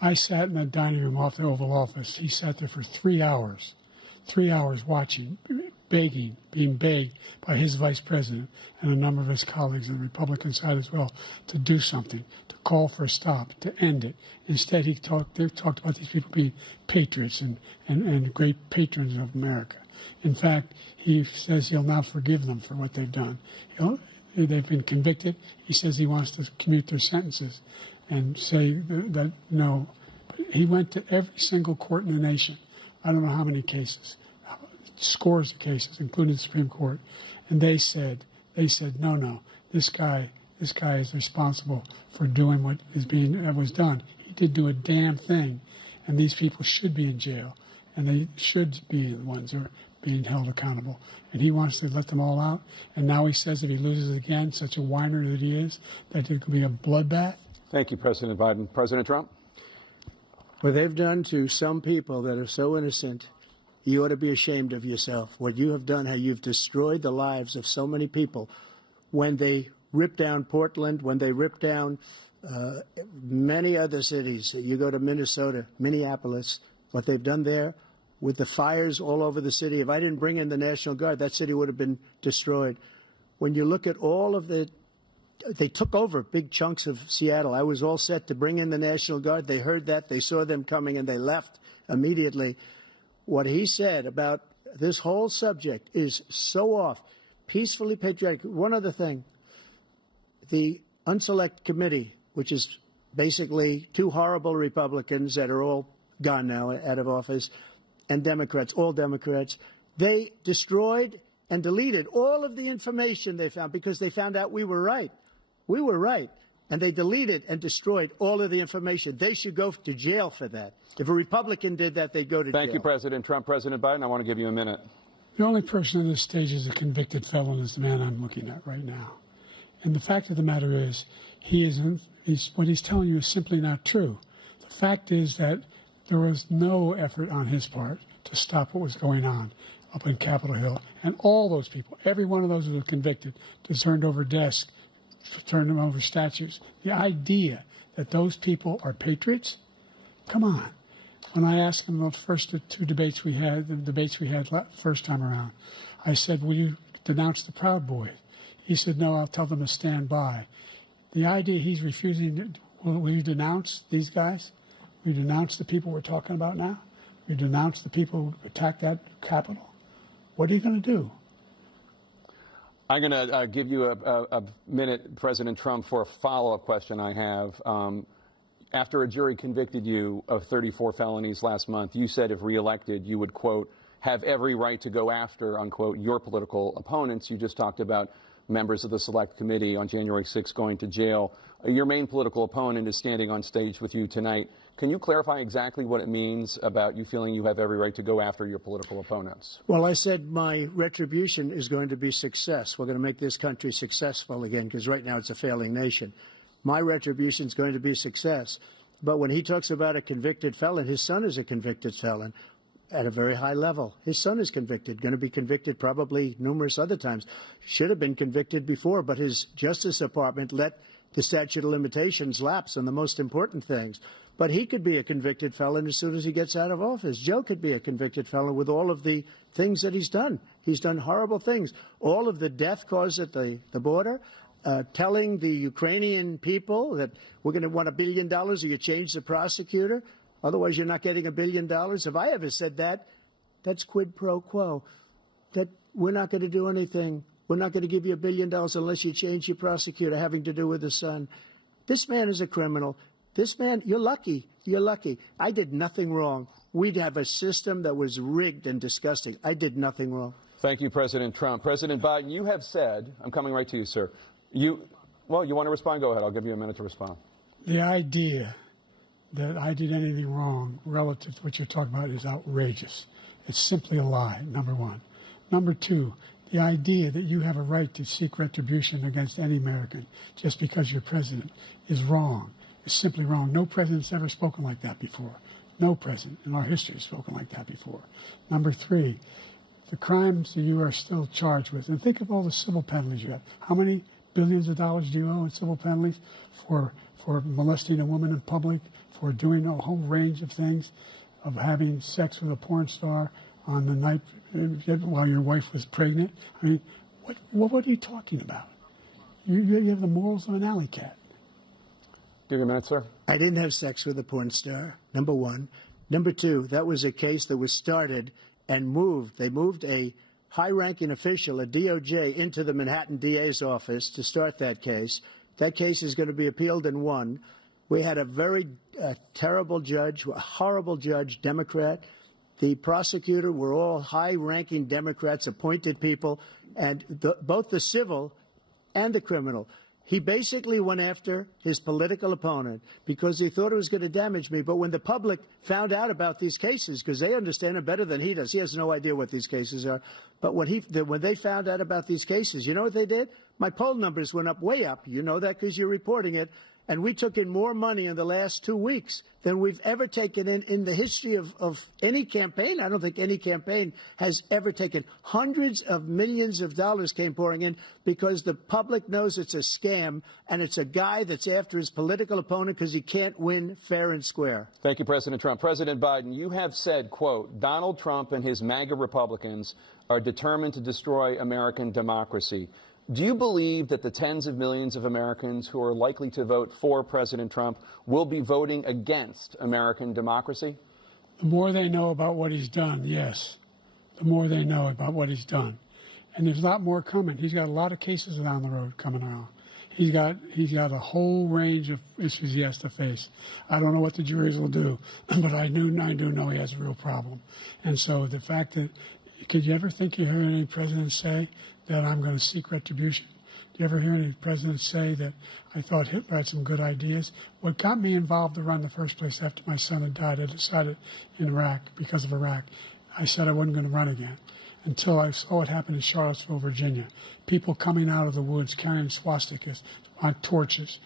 I sat in that dining room off the Oval Office. He sat there for 3 hours watching, begging, being begged by his vice president and a number of his colleagues on the Republican side as well to do something, to call for a stop, to end it. Instead, they talked about these people being patriots and great patrons of America. In fact, he says he'll now forgive them for what they've done. They've been convicted. He says he wants to commute their sentences and say that no. But he went to every single court in the nation. I don't know how many cases, scores of cases, including the Supreme Court, and they said, no, this guy is responsible for doing what was done. He did do a damn thing, and these people should be in jail, and they should be the ones who are being held accountable. And he wants to let them all out. And now he says if he loses again, such a whiner that he is, that it could be a bloodbath. Thank you, President Biden. President Trump? What they've done to some people that are so innocent, you ought to be ashamed of yourself. What you have done, how you've destroyed the lives of so many people. When they ripped down Portland, when they ripped down many other cities, you go to Minnesota, Minneapolis, what they've done there, with the fires all over the city. If I didn't bring in the National Guard, that city would have been destroyed. When you look at all of they took over big chunks of Seattle. I was all set to bring in the National Guard. They heard that. They saw them coming, and they left immediately. What he said about this whole subject is so off. Peacefully patriotic. One other thing. The Unselect Committee, which is basically two horrible Republicans that are all gone now, out of office, and Democrats, all Democrats, they destroyed and deleted all of the information they found because they found out we were right. We were right. And they deleted and destroyed all of the information. They should go to jail for that. If a Republican did that, they'd go to jail. Thank you, President Trump. President Biden, I want to give you a minute. The only person on this stage is a convicted felon is the man I'm looking at right now. And the fact of the matter is, what he's telling you is simply not true. The fact is that there was no effort on his part to stop what was going on up in Capitol Hill. And all those people, every one of those who were convicted, turned over desks, turned them over statues. The idea that those people are patriots? Come on. When I asked him about the first two debates we had, first time around, I said, will you denounce the Proud Boys? He said, no, I'll tell them to stand by. The idea he's refusing, will you denounce these guys? We denounce the people we're talking about now? We denounce the people who attacked that Capitol? What are you going to do? I'm going to give you a minute, President Trump, for a follow-up question I have. After a jury convicted you of 34 felonies last month, you said if reelected, you would, quote, have every right to go after, unquote, your political opponents. You just talked about members of the Select Committee on January 6th going to jail. Your main political opponent is standing on stage with you tonight. Can you clarify exactly what it means about you feeling you have every right to go after your political opponents? Well, I said my retribution is going to be success. We're going to make this country successful again, because right now it's a failing nation. My retribution is going to be success. But when he talks about a convicted felon, his son is a convicted felon at a very high level. His son is convicted, going to be convicted probably numerous other times. Should have been convicted before, but his Justice Department let the statute of limitations lapse on the most important things. But he could be a convicted felon as soon as he gets out of office. Joe could be a convicted felon with all of the things that he's done. He's done horrible things. All of the death caused at the border, telling the Ukrainian people that we're going to want $1 billion or you change the prosecutor. Otherwise, you're not getting $1 billion. If I ever said that, that's quid pro quo. That we're not going to do anything. We're not going to give you $1 billion unless you change your prosecutor having to do with the son. This man is a criminal. This man, you're lucky. You're lucky. I did nothing wrong. We'd have a system that was rigged and disgusting. I did nothing wrong. Thank you, President Trump. President Biden, you have said, I'm coming right to you, sir. You want to respond? Go ahead. I'll give you a minute to respond. The idea that I did anything wrong relative to what you're talking about is outrageous. It's simply a lie, number one. Number two, the idea that you have a right to seek retribution against any American just because you're president is wrong. It's simply wrong. No president's ever spoken like that before. No president in our history has spoken like that before. Number three, the crimes that you are still charged with, and think of all the civil penalties you have. How many billions of dollars do you owe in civil penalties for molesting a woman in public, for doing a whole range of things, of having sex with a porn star on the night while your wife was pregnant? I mean, what are you talking about? You have the morals of an alley cat. Give you a minute, sir. I didn't have sex with a porn star, number one. Number two, that was a case that was started and moved. They moved a high-ranking official, a DOJ, into the Manhattan DA's office to start that case. That case is going to be appealed and won. We had a very terrible judge, a horrible judge, Democrat. The prosecutor were all high-ranking Democrats, appointed people, and both the civil and the criminal. He basically went after his political opponent because he thought it was going to damage me. But when the public found out about these cases, because they understand it better than he does, he has no idea what these cases are. But when they found out about these cases, you know what they did? My poll numbers went up, way up. You know that because you're reporting it. And we took in more money in the last 2 weeks than we've ever taken in the history of any campaign. I don't think any campaign has ever taken. Hundreds of millions of dollars came pouring in because the public knows it's a scam, and it's a guy that's after his political opponent because he can't win fair and square. Thank you, President Trump. President Biden, you have said, quote, Donald Trump and his MAGA Republicans are determined to destroy American democracy. Do you believe that the tens of millions of Americans who are likely to vote for President Trump will be voting against American democracy? The more they know about what he's done, yes. The more they know about what he's done. And there's a lot more coming. He's got a lot of cases down the road coming around. He's got a whole range of issues he has to face. I don't know what the juries will do, but I do know he has a real problem. And so the fact that, could you ever think you heard any president say that I'm going to seek retribution? Do you ever hear any president say that I thought Hitler had some good ideas? What got me involved to run in the first place after my son had died, I decided in Iraq, because of Iraq, I said I wasn't going to run again until I saw what happened in Charlottesville, Virginia. People coming out of the woods carrying swastikas on torches,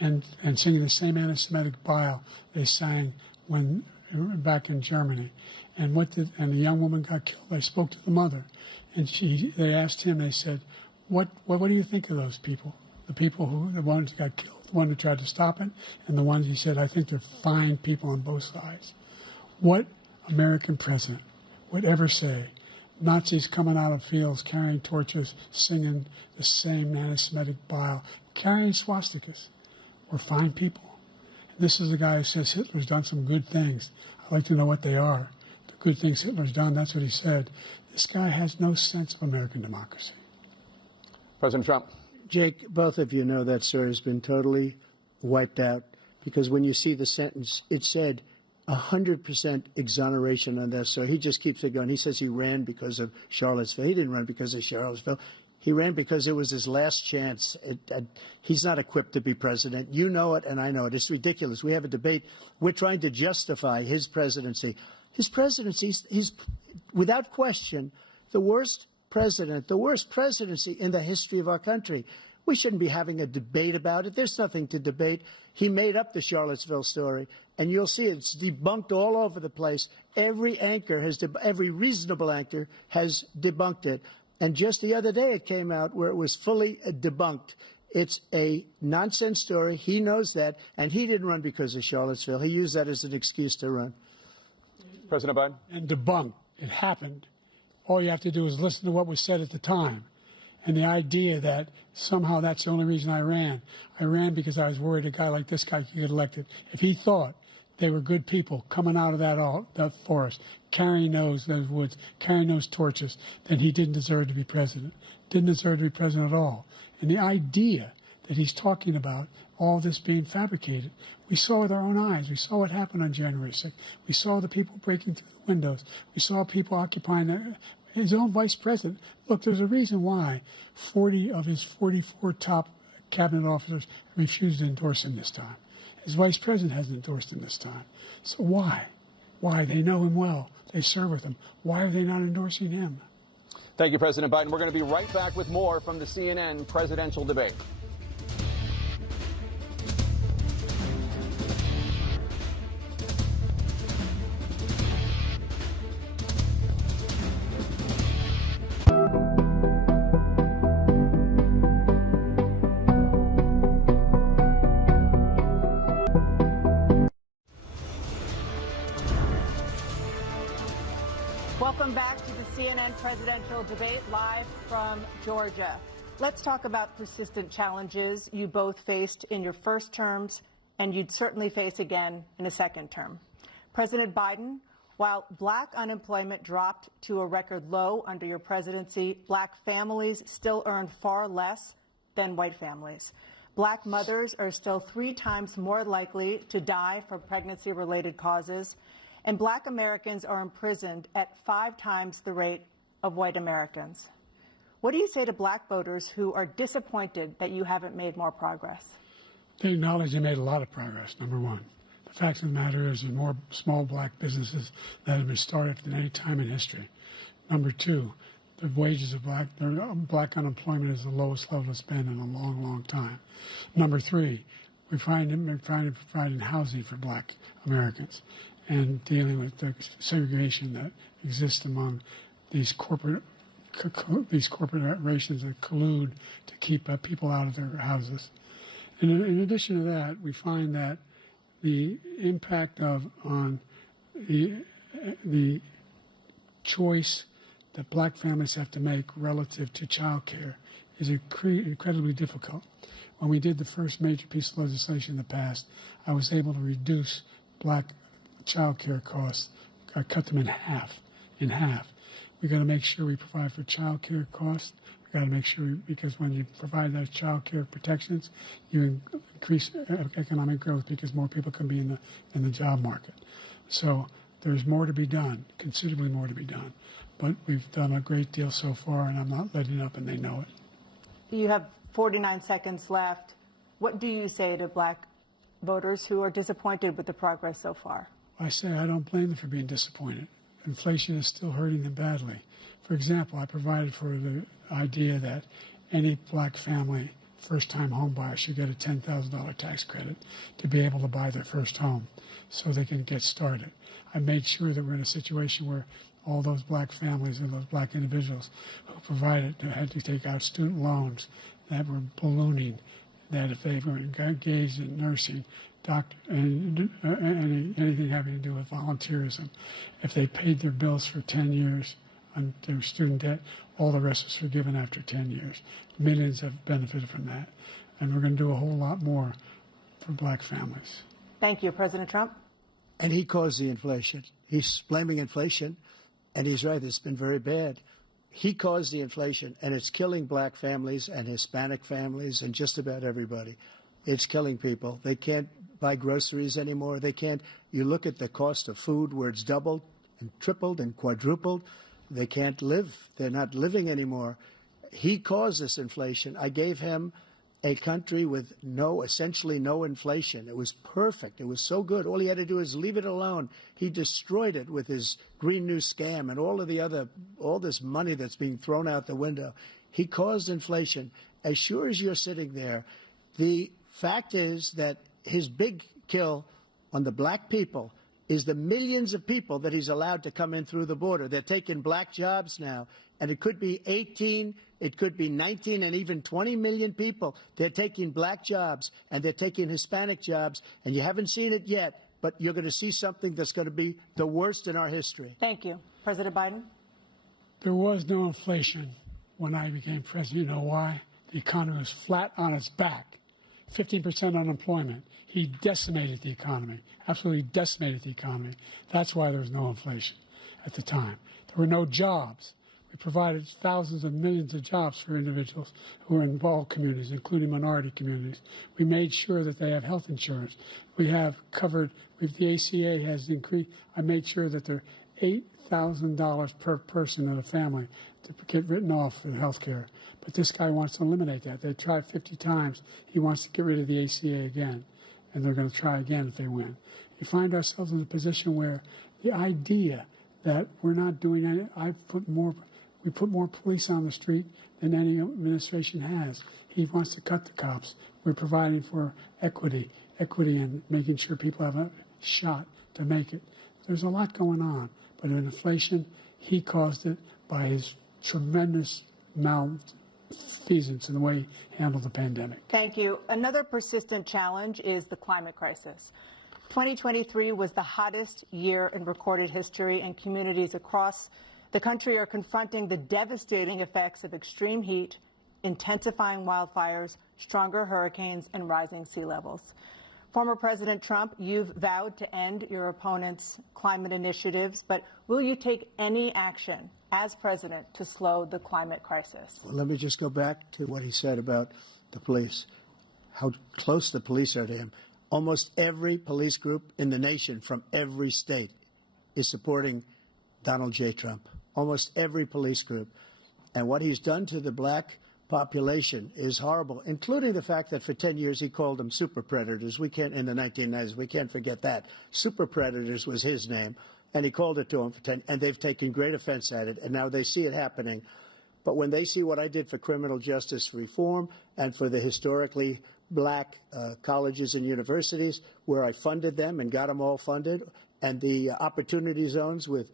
and singing the same anti-Semitic bile they sang when back in Germany. And the young woman got killed. I spoke to the mother, and they asked him. They said, "What do you think of those people? The ones who got killed, the one who tried to stop it, and the ones," he said, "I think they're fine people on both sides." What American president would ever say Nazis coming out of fields carrying torches, singing the same anti-Semitic bile, carrying swastikas were fine people? And this is the guy who says Hitler's done some good things. I'd like to know what they are. Good things Hitler's done, that's what he said. This guy has no sense of American democracy. President Trump. Jake, both of you know that, sir, has been totally wiped out, because when you see the sentence, it said 100% exoneration on that, sir. He just keeps it going. He says he ran because of Charlottesville. He didn't run because of Charlottesville. He ran because it was his last chance. He's not equipped to be president. You know it, and I know it. It's ridiculous. We have a debate. We're trying to justify his presidency. His presidency, he's without question the worst president, the worst presidency in the history of our country. We shouldn't be having a debate about it. There's nothing to debate. He made up the Charlottesville story, and you'll see it's debunked all over the place. Every reasonable anchor has debunked it. And just the other day it came out where it was fully debunked. It's a nonsense story. He knows that, and he didn't run because of Charlottesville. He used that as an excuse to run. President Biden? And debunked. It happened. All you have to do is listen to what was said at the time. And the idea that somehow that's the only reason I ran. I ran because I was worried a guy like this guy could get elected. If he thought they were good people coming out of that forest, carrying those woods, carrying those torches, then he didn't deserve to be president. Didn't deserve to be president at all. And the idea that he's talking about all this being fabricated, we saw with our own eyes. We saw what happened on January 6th. We saw the people breaking through the windows. We saw people occupying his own vice president. Look, there's a reason why 40 of his 44 top cabinet officers refused to endorse him this time. His vice president hasn't endorsed him this time. So why? Why? They know him well. They serve with him. Why are they not endorsing him? Thank you, President Biden. We're going to be right back with more from the CNN presidential debate. Welcome back to the CNN presidential debate live from Georgia. Let's talk about persistent challenges you both faced in your first terms and you'd certainly face again in a second term. President Biden, while black unemployment dropped to a record low under your presidency, black families still earn far less than white families. Black mothers are still 3 times more likely to die from pregnancy-related causes. And black Americans are imprisoned at 5 times the rate of white Americans. What do you say to black voters who are disappointed that you haven't made more progress? They acknowledge they made a lot of progress, number one. The fact of the matter is there's more small black businesses that have been started than any time in history. Number two, the wages of black unemployment is the lowest level it's been in a long, long time. Number three, we're trying to provide housing for black Americans and dealing with the segregation that exists among these corporations that collude to keep people out of their houses. And in addition to that, we find that the impact on the choice that black families have to make relative to child care is incredibly difficult. When we did the first major piece of legislation in the past, I was able to reduce black child care costs, cut them in half. We've got to make sure we provide for child care costs. We've got to make sure, because when you provide those child care protections, you increase economic growth because more people can be in the job market. So there's more to be done, considerably more to be done. But we've done a great deal so far, and I'm not letting up, and they know it. You have 49 seconds left. What do you say to black voters who are disappointed with the progress so far? I say I don't blame them for being disappointed. Inflation is still hurting them badly. For example, I provided for the idea that any black family, first-time home buyer, should get a $10,000 tax credit to be able to buy their first home so they can get started. I made sure that we're in a situation where all those black families and those black individuals who had to take out student loans that were ballooning, that if they were engaged in nursing, doctor, and anything having to do with volunteerism, if they paid their bills for 10 years on their student debt, all the rest was forgiven after 10 years. Millions have benefited from that. And we're going to do a whole lot more for black families. Thank you, President Trump. And he caused the inflation. He's blaming inflation, and he's right, it's been very bad. He caused the inflation, and it's killing black families and Hispanic families and just about everybody. It's killing people. They can't buy groceries anymore. They can't. You look at the cost of food where it's doubled and tripled and quadrupled. They can't live. They're not living anymore. He caused this inflation. I gave him a country with essentially no inflation. It was perfect. It was so good. All he had to do is leave it alone. He destroyed it with his Green New scam and all this money that's being thrown out the window. He caused inflation. As sure as you're sitting there, the fact is that his big kill on the black people is the millions of people that he's allowed to come in through the border. They're taking black jobs now, and it could be 18, it could be 19, and even 20 million people. They're taking black jobs, and they're taking Hispanic jobs, and you haven't seen it yet, but you're going to see something that's going to be the worst in our history. Thank you. President Biden? There was no inflation when I became president. You know why? The economy was flat on its back. 15% unemployment. He decimated the economy, absolutely decimated the economy. That's why there was no inflation at the time. There were no jobs. We provided thousands of millions of jobs for individuals who are in all communities, including minority communities. We made sure that they have health insurance. We have covered, the ACA has increased. I made sure that they're $8,000 per person in a family to get written off for health care. But this guy wants to eliminate that. They tried 50 times. He wants to get rid of the ACA again, and they're going to try again if they win. You find ourselves in a position where the idea that we're not doing any, we put more police on the street than any administration has. He wants to cut the cops. We're providing for equity and making sure people have a shot to make it. There's a lot going on, but in inflation, he caused it by his tremendous malfeasance in the way he handled the pandemic. Thank you. Another persistent challenge is the climate crisis. 2023 was the hottest year in recorded history, and communities across the country are confronting the devastating effects of extreme heat, intensifying wildfires, stronger hurricanes, and rising sea levels. Former President Trump, you've vowed to end your opponent's climate initiatives, but will you take any action as president to slow the climate crisis? Well, let me just go back to what he said about the police, how close the police are to him. Almost every police group in the nation from every state is supporting Donald J. Trump. Almost every police group. And what he's done to the black population is horrible, including the fact that for 10 years he called them super predators. We can't, in the 1990s, we can't forget that. Super predators was his name, and he called it to them for 10, and they've taken great offense at it, and now they see it happening. But when they see what I did for criminal justice reform and for the historically black colleges and universities, where I funded them and got them all funded, and the opportunity zones with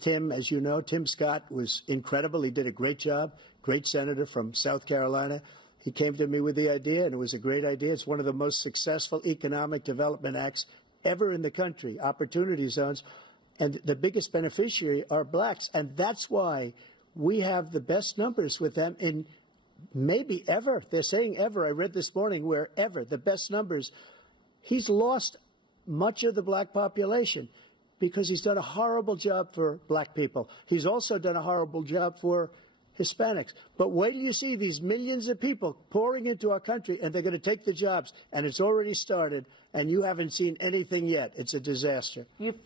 Tim, as you know, Tim Scott was incredible. He did a great job, great senator from South Carolina. He came to me with the idea, and it was a great idea. It's one of the most successful economic development acts ever in the country, opportunity zones. And the biggest beneficiary are blacks. And that's why we have the best numbers with them in maybe ever. They're saying ever. I read this morning where ever, the best numbers. He's lost much of the black population because he's done a horrible job for black people. He's also done a horrible job for Hispanics. But wait till you see these millions of people pouring into our country, and they're going to take the jobs, and it's already started, and you haven't seen anything yet. It's a disaster. You've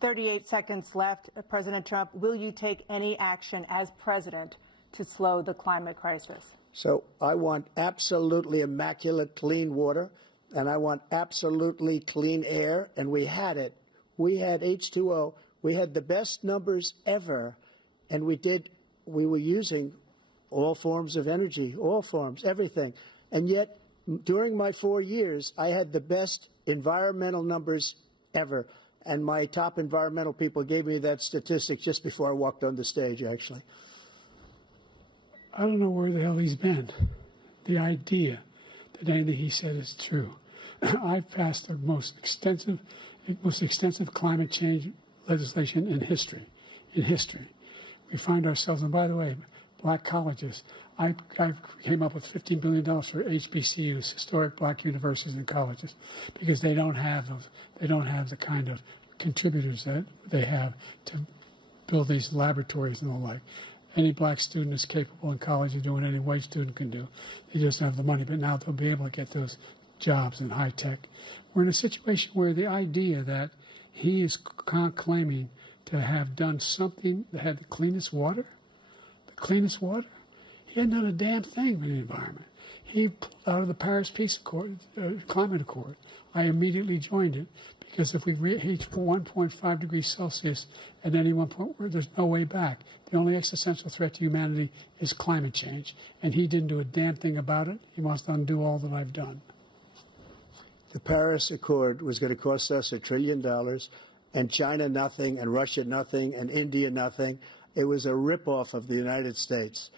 38 seconds left. President Trump, will you take any action as president to slow the climate crisis? So I want absolutely immaculate clean water, and I want absolutely clean air, and we had it. We had H2O. We had the best numbers ever, and we were using all forms of energy, all forms, everything. And yet, during my 4 years, I had the best environmental numbers ever. And my top environmental people gave me that statistic just before I walked on the stage, actually. I don't know where the hell he's been. The idea that anything he said is true. I've passed the most extensive climate change legislation in history. We find ourselves, and by the way, black colleges, I came up with $15 billion for HBCUs, historic black universities and colleges, because they don't have those. They don't have the kind of contributors that they have to build these laboratories and the like. Any black student is capable in college of doing what any white student can do. They just don't have the money, but now they'll be able to get those jobs in high tech. We're in a situation where the idea that he is claiming to have done something that had the cleanest water, He hadn't done a damn thing for the environment. He pulled out of the Paris Peace Accord, Climate Accord. I immediately joined it because if we reach 1.5 degrees Celsius at any one point, there's no way back. The only existential threat to humanity is climate change. And he didn't do a damn thing about it. He must undo all that I've done. The Paris Accord was going to cost us $1 trillion, and China nothing, and Russia nothing, and India nothing. It was a ripoff of the United States.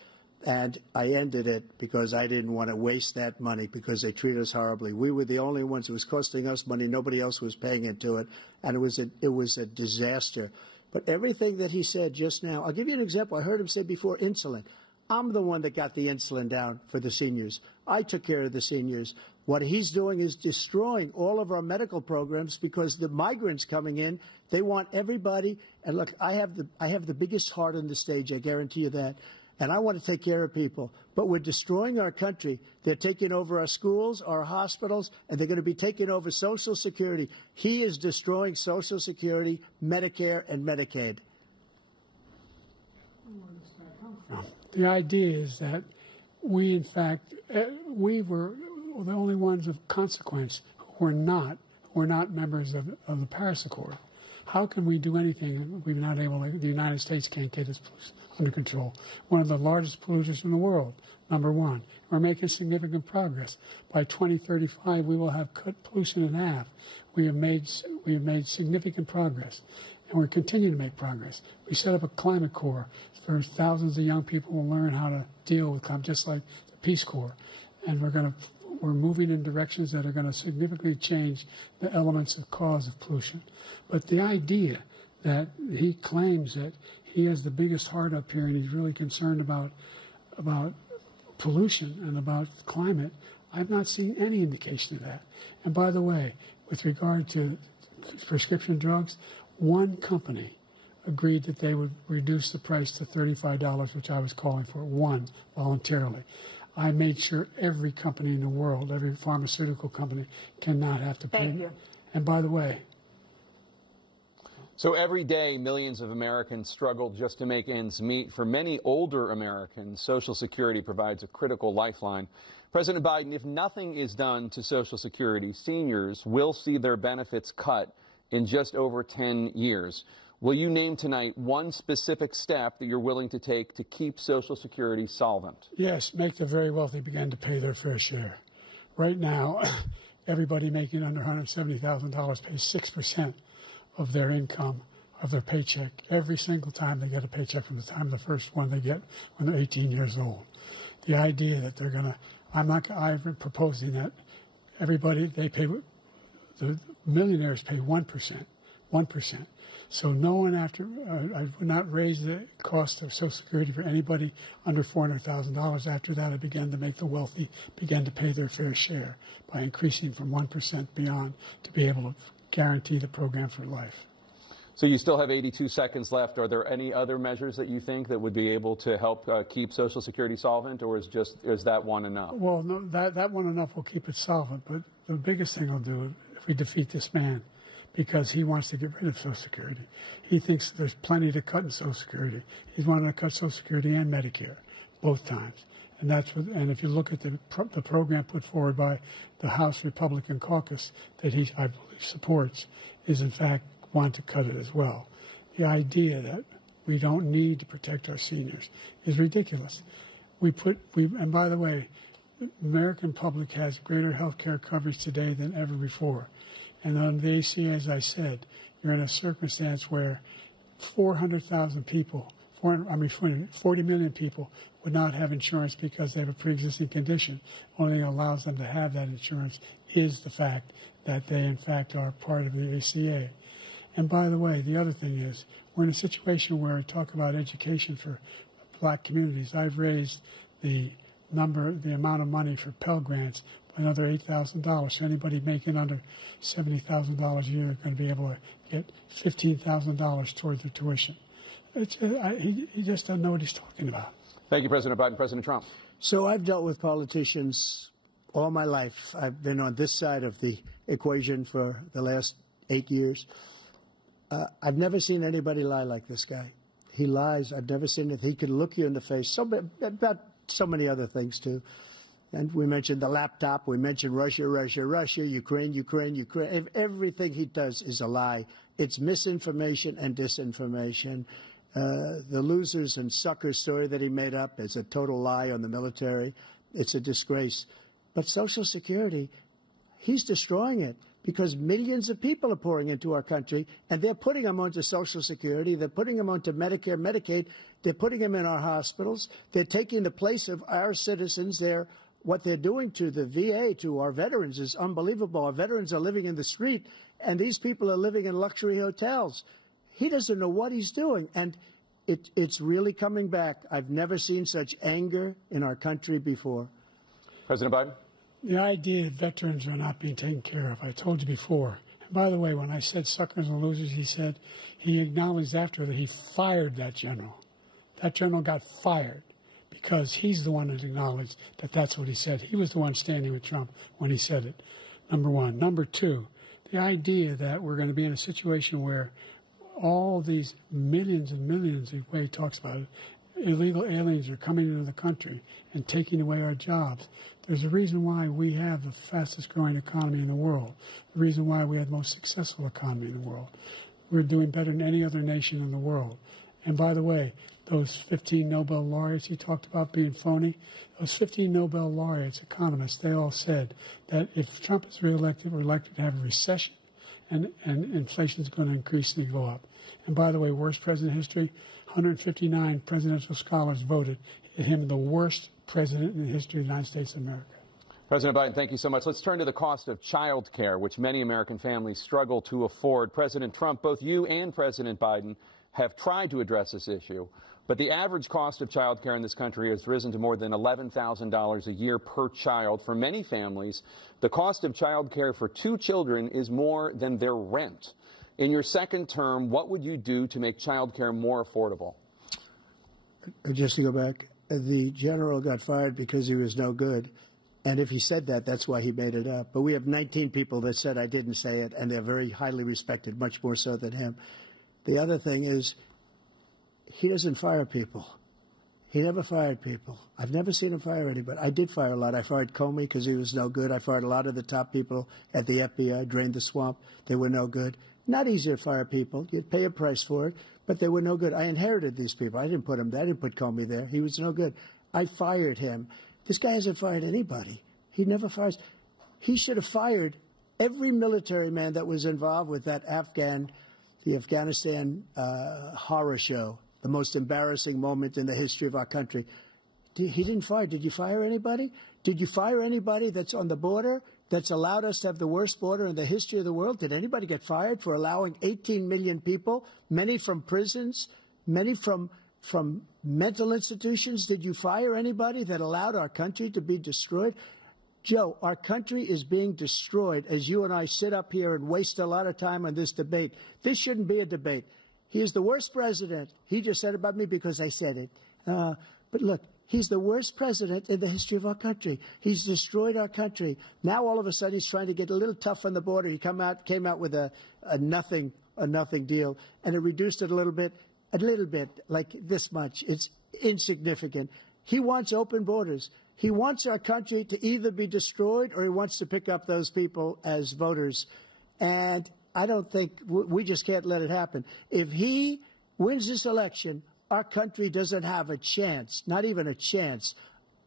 And I ended it because I didn't want to waste that money because they treat us horribly. We were the only ones. It was costing us money. Nobody else was paying into it. And it was a disaster. But everything that he said just now, I'll give you an example. I heard him say before insulin. I'm the one that got the insulin down for the seniors. I took care of the seniors. What he's doing is destroying all of our medical programs because the migrants coming in, they want everybody. And look, I have the biggest heart on the stage. I guarantee you that. And I want to take care of people. But we're destroying our country. They're taking over our schools, our hospitals, and they're going to be taking over Social Security. He is destroying Social Security, Medicare, and Medicaid. The idea is that we, in fact, we were the only ones of consequence who were not members of the Paris Accord. How can we do anything if we're not able to, the United States can't get its pollution under control? One of the largest polluters in the world, number one. We're making significant progress. By 2035, we will have cut pollution in half. We have made significant progress, and we're continuing to make progress. We set up a climate corps for thousands of young people who will learn how to deal with climate, just like the Peace Corps. And we're moving in directions that are going to significantly change the elements of cause of pollution. But the idea that he claims that he has the biggest heart up here and he's really concerned about pollution and about climate, I've not seen any indication of that. And by the way, with regard to prescription drugs, one company agreed that they would reduce the price to $35, which I was calling for, one, voluntarily. I made sure every company in the world, every pharmaceutical company, cannot have to pay. Thank you. And by the way, so every day, millions of Americans struggle just to make ends meet. For many older Americans, Social Security provides a critical lifeline. President Biden, if nothing is done to Social Security, seniors will see their benefits cut in just over 10 years. Will you name tonight one specific step that you're willing to take to keep Social Security solvent? yes, make the very wealthy begin to pay their fair share. Right now, everybody making under $170,000 pays 6% of their income, of their paycheck, every single time they get a paycheck from the time of the first one they get when they're 18 years old. The idea that they're going to, I'm proposing that everybody, the millionaires pay 1%. So no one I would not raise the cost of Social Security for anybody under $400,000. After that, I began to make the wealthy begin to pay their fair share by increasing from 1% beyond to be able to guarantee the program for life. So you still have 82 seconds left. Are there any other measures that you think that would be able to help keep Social Security solvent, or is that one enough? Well, no, that one enough will keep it solvent. But the biggest thing will do if we defeat this man, because he wants to get rid of Social Security. He thinks there's plenty to cut in Social Security. He's wanting to cut Social Security and Medicare, both times. And and if you look at the program put forward by the House Republican caucus that I believe supports, is in fact want to cut it as well. The idea that we don't need to protect our seniors is ridiculous. And by the way, the American public has greater health care coverage today than ever before. And on the ACA, as I said, you're in a circumstance where 400,000 people, 40 million people would not have insurance because they have a pre-existing condition. The only thing that allows them to have that insurance is the fact that they, in fact, are part of the ACA. And by the way, the other thing is, we're in a situation where I talk about education for black communities. I've raised the amount of money for Pell Grants by another $8,000. So anybody making under $70,000 a year is going to be able to get $15,000 toward their tuition. He just doesn't know what he's talking about. Thank you, President Biden. President Trump. So I've dealt with politicians all my life. I've been on this side of the equation for the last 8 years. I've never seen anybody lie like this guy. He lies. I've never seen it. He can look you in the face. So about so many other things, too. And we mentioned the laptop. We mentioned Russia, Ukraine. Everything he does is a lie. It's misinformation and disinformation. The losers and suckers story that he made up is a total lie on the military. It's a disgrace. But Social Security, he's destroying it because millions of people are pouring into our country, and they're putting them onto Social Security. They're putting them onto Medicare, Medicaid. They're putting them in our hospitals. They're taking the place of our citizens. What they're doing to the VA, to our veterans, is unbelievable. Our veterans are living in the street, and these people are living in luxury hotels. He doesn't know what he's doing, and it's really coming back. I've never seen such anger in our country before. President Biden? The idea that veterans are not being taken care of, I told you before. And by the way, when I said suckers and losers, he acknowledged after that he fired that general. That general got fired because he's the one that acknowledged that that's what he said. He was the one standing with Trump when he said it, number one. Number two, the idea that we're going to be in a situation where all these millions and millions, the way he talks about it, illegal aliens are coming into the country and taking away our jobs. There's a reason why we have the fastest growing economy in the world, the reason why we have the most successful economy in the world. We're doing better than any other nation in the world. And by the way, those 15 Nobel laureates he talked about being phony, those 15 Nobel laureates, economists, they all said that if Trump is reelected, we're likely to have a recession and inflation is going to increasingly go up. And by the way, worst president in history, 159 presidential scholars voted him the worst president in the history of the United States of America. President Biden, thank you so much. Let's turn to the cost of child care, which many American families struggle to afford. President Trump, both you and President Biden have tried to address this issue, but the average cost of child care in this country has risen to more than $11,000 a year per child. For many families, the cost of child care for 2 children is more than their rent. In your second term, what would you do to make child care more affordable? Just to go back, the general got fired because he was no good. And if he said that, that's why he made it up. But we have 19 people that said I didn't say it, and they're very highly respected, much more so than him. The other thing is, he doesn't fire people. He never fired people. I've never seen him fire anybody. I did fire a lot. I fired Comey because he was no good. I fired a lot of the top people at the FBI, drained the swamp. They were no good. Not easy to fire people. You'd pay a price for it, but they were no good. I inherited these people. I didn't put him there. I didn't put Comey there. He was no good. I fired him. This guy hasn't fired anybody. He never fires. He should have fired every military man that was involved with that the Afghanistan horror show, the most embarrassing moment in the history of our country. He didn't fire. Did you fire anybody? Did you fire anybody that's on the border that's allowed us to have the worst border in the history of the world? Did anybody get fired for allowing 18 million people, many from prisons, many from mental institutions? Did you fire anybody that allowed our country to be destroyed? Joe, our country is being destroyed as you and I sit up here and waste a lot of time on this debate. This shouldn't be a debate. He is the worst president. He just said about me because I said it. But look, he's the worst president in the history of our country. He's destroyed our country. Now all of a sudden he's trying to get a little tough on the border. He came out with a nothing deal, and it reduced it a little bit, like this much. It's insignificant. He wants open borders. He wants our country to either be destroyed or he wants to pick up those people as voters. And I don't think we just can't let it happen. If he wins this election, our country doesn't have a chance, not even a chance,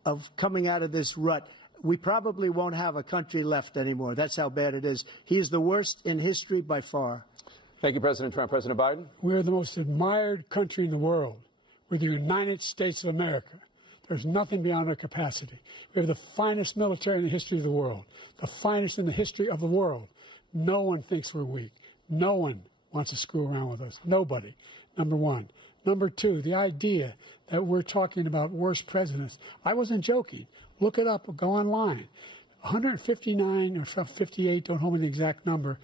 of coming out of this rut. We probably won't have a country left anymore. That's how bad it is. He is the worst in history by far. Thank you, President Trump. President Biden? We're the most admired country in the world. We're the United States of America. There's nothing beyond our capacity. We have the finest military in the history of the world, the finest in the history of the world. No one thinks we're weak. No one wants to screw around with us. Nobody, number one. Number two, the idea that we're talking about worst presidents. I wasn't joking. Look it up or go online. 159 or 58, don't hold me the exact number,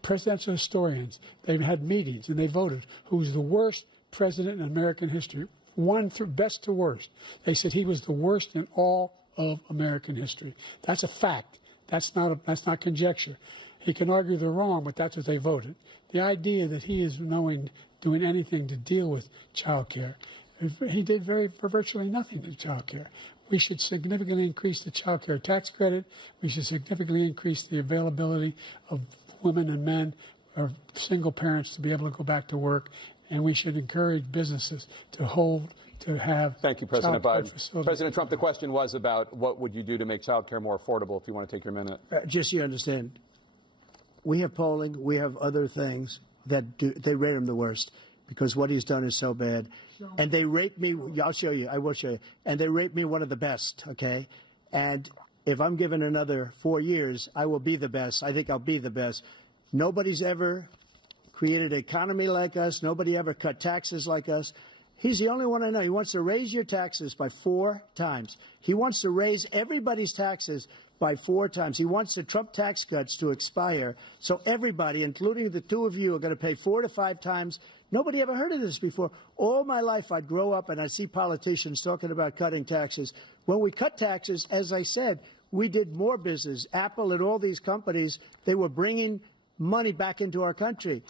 presidential historians, they've had meetings and they voted who's the worst president in American history. One through best to worst. They said he was the worst in all of American history. That's a fact. That's not conjecture. He can argue they're wrong, but that's what they voted. The idea that he is doing anything to deal with child care, He did for virtually nothing to child care. We should significantly increase the child care tax credit. We should significantly increase the availability of women and men or single parents to be able to go back to work. And we should encourage businesses to have. Thank you, President Biden. Facilities. President Trump, the question was about what would you do to make child care more affordable, if you want to take your minute. Just so you understand, we have polling, we have other things that they rate him the worst because what he's done is so bad. And they rate me, I'll show you, I will show you, and they rate me one of the best, okay? And if I'm given another 4 years, I will be the best. I think I'll be the best. Nobody's ever created an economy like us. Nobody ever cut taxes like us. He's the only one I know. He wants to raise your taxes by 4 times. He wants to raise everybody's taxes by 4 times. He wants the Trump tax cuts to expire. So everybody, including the two of you, are going to pay 4 to 5 times. Nobody ever heard of this before. All my life, I'd grow up and I'd see politicians talking about cutting taxes. When we cut taxes, as I said, we did more business. Apple and all these companies, they were bringing money back into our country.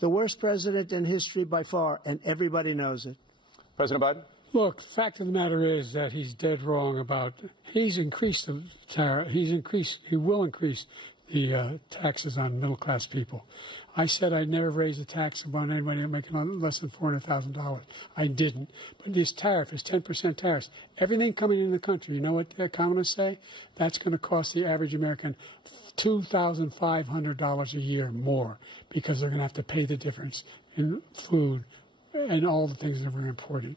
The worst president in history by far, and everybody knows it. President Biden? Look, the fact of the matter is that he's dead wrong about, he's increased the tariff, he will increase the taxes on middle-class people. I said I'd never raise a tax on anybody making less than $400,000. I didn't. But this tariff is 10% tariffs. Everything coming into the country, you know what the economists say? That's going to cost the average American $2,500 a year more because they're going to have to pay the difference in food and all the things that are very important.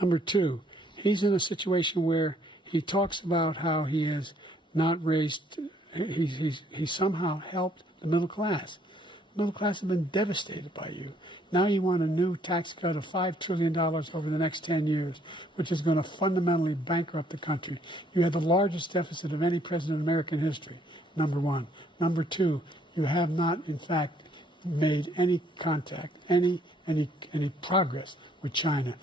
Number two, he's in a situation where he talks about how he has not raised, he somehow helped the middle class. The middle class have been devastated by you. Now you want a new tax cut of $5 trillion over the next 10 years, which is going to fundamentally bankrupt the country. You had the largest deficit of any president in American history, number one. Number two, you have not, in fact, made any contact, any progress with China.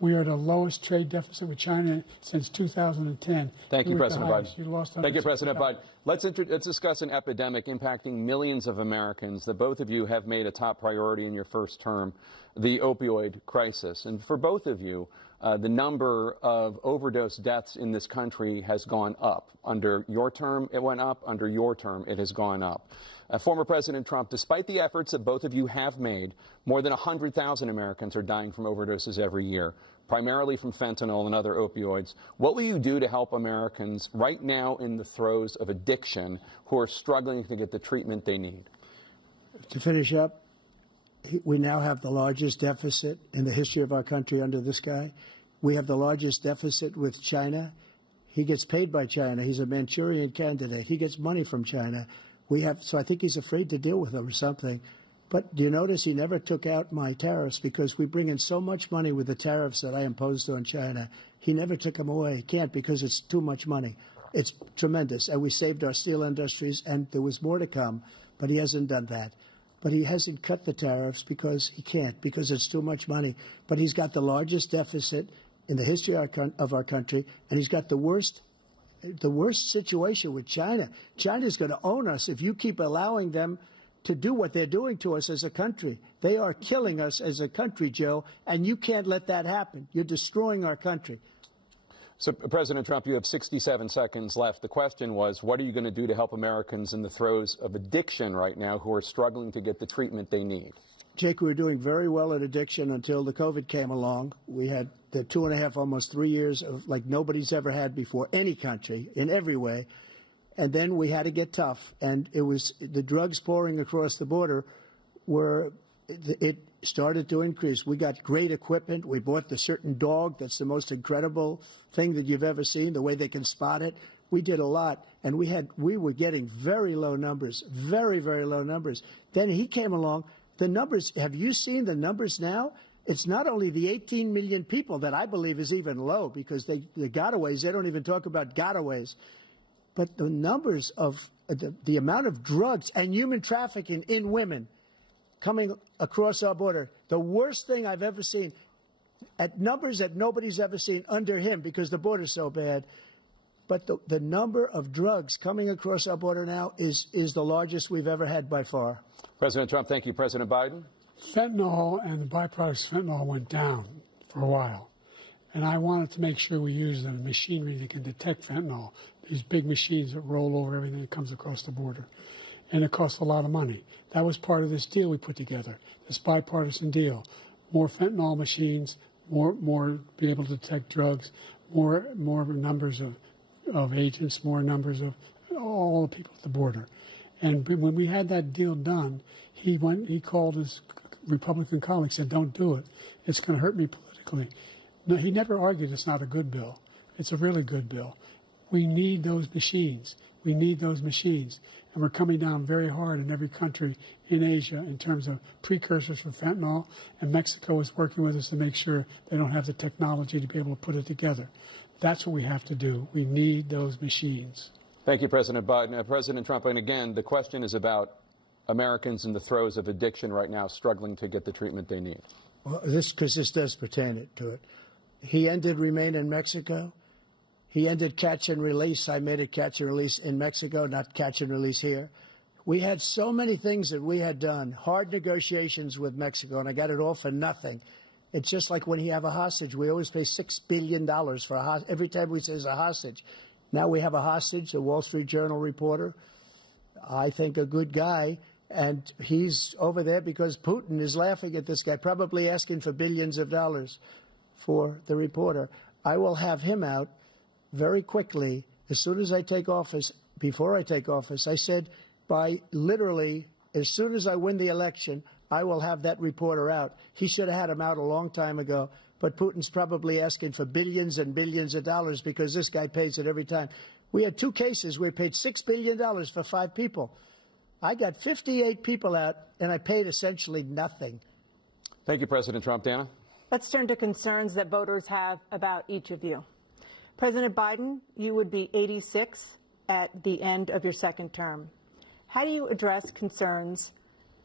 We are at the lowest trade deficit with China since 2010. Thank you, President Biden. Thank you, President Biden. Let's discuss an epidemic impacting millions of Americans that both of you have made a top priority in your first term, the opioid crisis. And for both of you, the number of overdose deaths in this country has gone up. Under your term, it went up. Under your term, it has gone up. Former President Trump, despite the efforts that both of you have made, more than 100,000 Americans are dying from overdoses every year, primarily from fentanyl and other opioids. What will you do to help Americans right now in the throes of addiction who are struggling to get the treatment they need? To finish up, we now have the largest deficit in the history of our country under this guy. We have the largest deficit with China. He gets paid by China. He's a Manchurian candidate. He gets money from China. So I think he's afraid to deal with them or something. But do you notice he never took out my tariffs because we bring in so much money with the tariffs that I imposed on China. He never took them away. He can't because it's too much money. It's tremendous. And we saved our steel industries, and there was more to come, but he hasn't done that. But he hasn't cut the tariffs because he can't, because it's too much money. But he's got the largest deficit in the history of our country, and he's got the worst situation with China. China's going to own us if you keep allowing them to do what they're doing to us as a country. They are killing us as a country, Joe, and you can't let that happen. You're destroying our country. So, President Trump, you have 67 seconds left. The question was, what are you going to do to help Americans in the throes of addiction right now who are struggling to get the treatment they need? Jake, we were doing very well at addiction until the COVID came along. We had the 2.5, almost 3 years of like nobody's ever had before, any country, in every way. And then we had to get tough. And it was the drugs pouring across the border it started to increase. We got great equipment. We bought the certain dog that's the most incredible thing that you've ever seen, the way they can spot it. We did a lot. And we were getting very low numbers, very, very low numbers. Then he came along. The numbers, have you seen the numbers now? It's not only the 18 million people that I believe is even low because the gotaways, they don't even talk about gotaways. But the numbers of the amount of drugs and human trafficking in women coming across our border, the worst thing I've ever seen, at numbers that nobody's ever seen under him because the border's so bad. But the number of drugs coming across our border now is the largest we've ever had by far. President Trump, thank you. President Biden? Fentanyl and the byproducts of fentanyl went down for a while. And I wanted to make sure we use the machinery that can detect fentanyl, these big machines that roll over everything that comes across the border. And it costs a lot of money. That was part of this deal we put together, this bipartisan deal. More fentanyl machines, more be able to detect drugs, more numbers of agents, more numbers of all the people at the border. And when we had that deal done, he called his Republican colleagues, said, don't do it. It's going to hurt me politically. No, he never argued it's not a good bill. It's a really good bill. We need those machines. We need those machines. And we're coming down very hard in every country in Asia in terms of precursors for fentanyl. And Mexico is working with us to make sure they don't have the technology to be able to put it together. That's what we have to do. We need those machines. Thank you, President Biden. President Trump, and again, the question is about Americans in the throes of addiction right now struggling to get the treatment they need. Well, because this does pertain to it. He ended Remain in Mexico. He ended catch and release. I made it catch and release in Mexico, not catch and release here. We had so many things that we had done, hard negotiations with Mexico, and I got it all for nothing. It's just like when you have a hostage. We always pay $6 billion for a hostage. Every time we say it's a hostage. Now we have a hostage, a Wall Street Journal reporter, I think a good guy, and he's over there because Putin is laughing at this guy, probably asking for billions of dollars for the reporter. I will have him out very quickly as soon as I take office. Before I take office, I said by literally as soon as I win the election, I will have that reporter out. He should have had him out a long time ago. But Putin's probably asking for billions and billions of dollars because this guy pays it every time. We had 2 cases where we paid $6 billion for 5 people. I got 58 people out, and I paid essentially nothing. Thank you, President Trump. Dana? Let's turn to concerns that voters have about each of you. President Biden, you would be 86 at the end of your 2nd term. How do you address concerns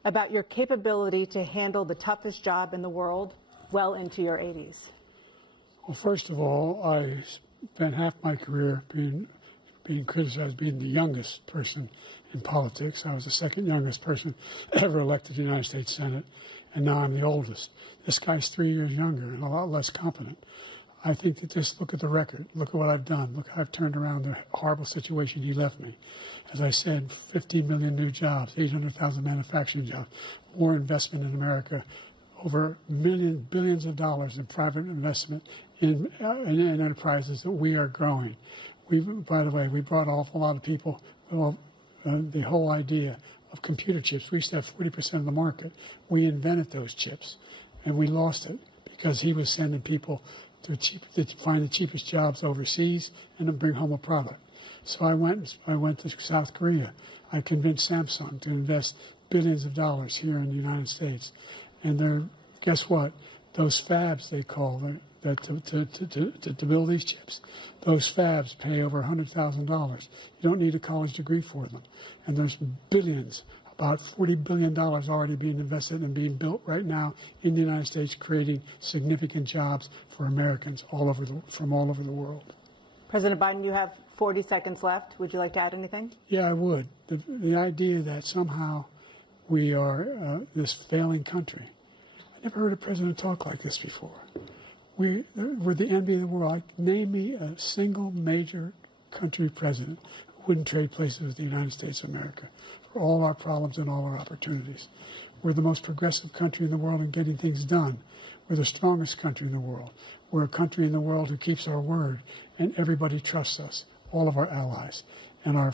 about your capability to handle the toughest job in the world well into your 80s? Well, first of all, I spent half my career being criticized as being the youngest person in politics. I was the 2nd youngest person ever elected to the United States Senate, and now I'm the oldest. This guy's 3 years younger and a lot less competent. I think that just look at the record. Look at what I've done. Look how I've turned around the horrible situation he left me. As I said, 15 million new jobs, 800,000 manufacturing jobs, more investment in America, over billions of dollars in private investment in enterprises that we are growing. By the way, we brought an awful lot of people. The whole idea of computer chips, we used to have 40% of the market. We invented those chips, and we lost it because he was sending people to find the cheapest jobs overseas and to bring home a product. So I went to South Korea. I convinced Samsung to invest billions of dollars here in the United States. And guess what? Those fabs, they call to build these chips, those fabs pay over $100,000. You don't need a college degree for them. And there's billions, about $40 billion already being invested and being built right now in the United States, creating significant jobs for Americans from all over the world. President Biden, you have 40 seconds left. Would you like to add anything? Yeah, I would. The idea that somehow we are this failing country. I never heard a president talk like this before. We're the envy of the world. Name me a single major country president who wouldn't trade places with the United States of America for all our problems and all our opportunities. We're the most progressive country in the world in getting things done. We're the strongest country in the world. We're a country in the world who keeps our word, and everybody trusts us, all of our allies, and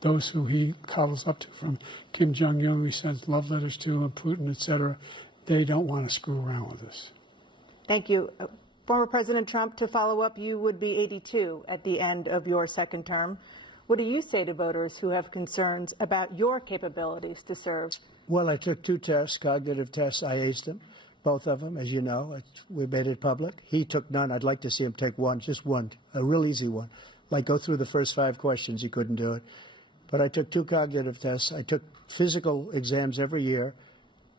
those who he coddles up to, from Kim Jong-un, he sends love letters to, and Putin, etc. They don't want to screw around with us. Thank you. Former President Trump, to follow up, you would be 82 at the end of your 2nd term. What do you say to voters who have concerns about your capabilities to serve? Well, I took 2 tests, cognitive tests. I aced them, both of them, as you know. We made it public. He took none. I'd like to see him take one, just one, a real easy one. Like go through the first 5 questions. He couldn't do it. But I took 2 cognitive tests. I took physical exams every year.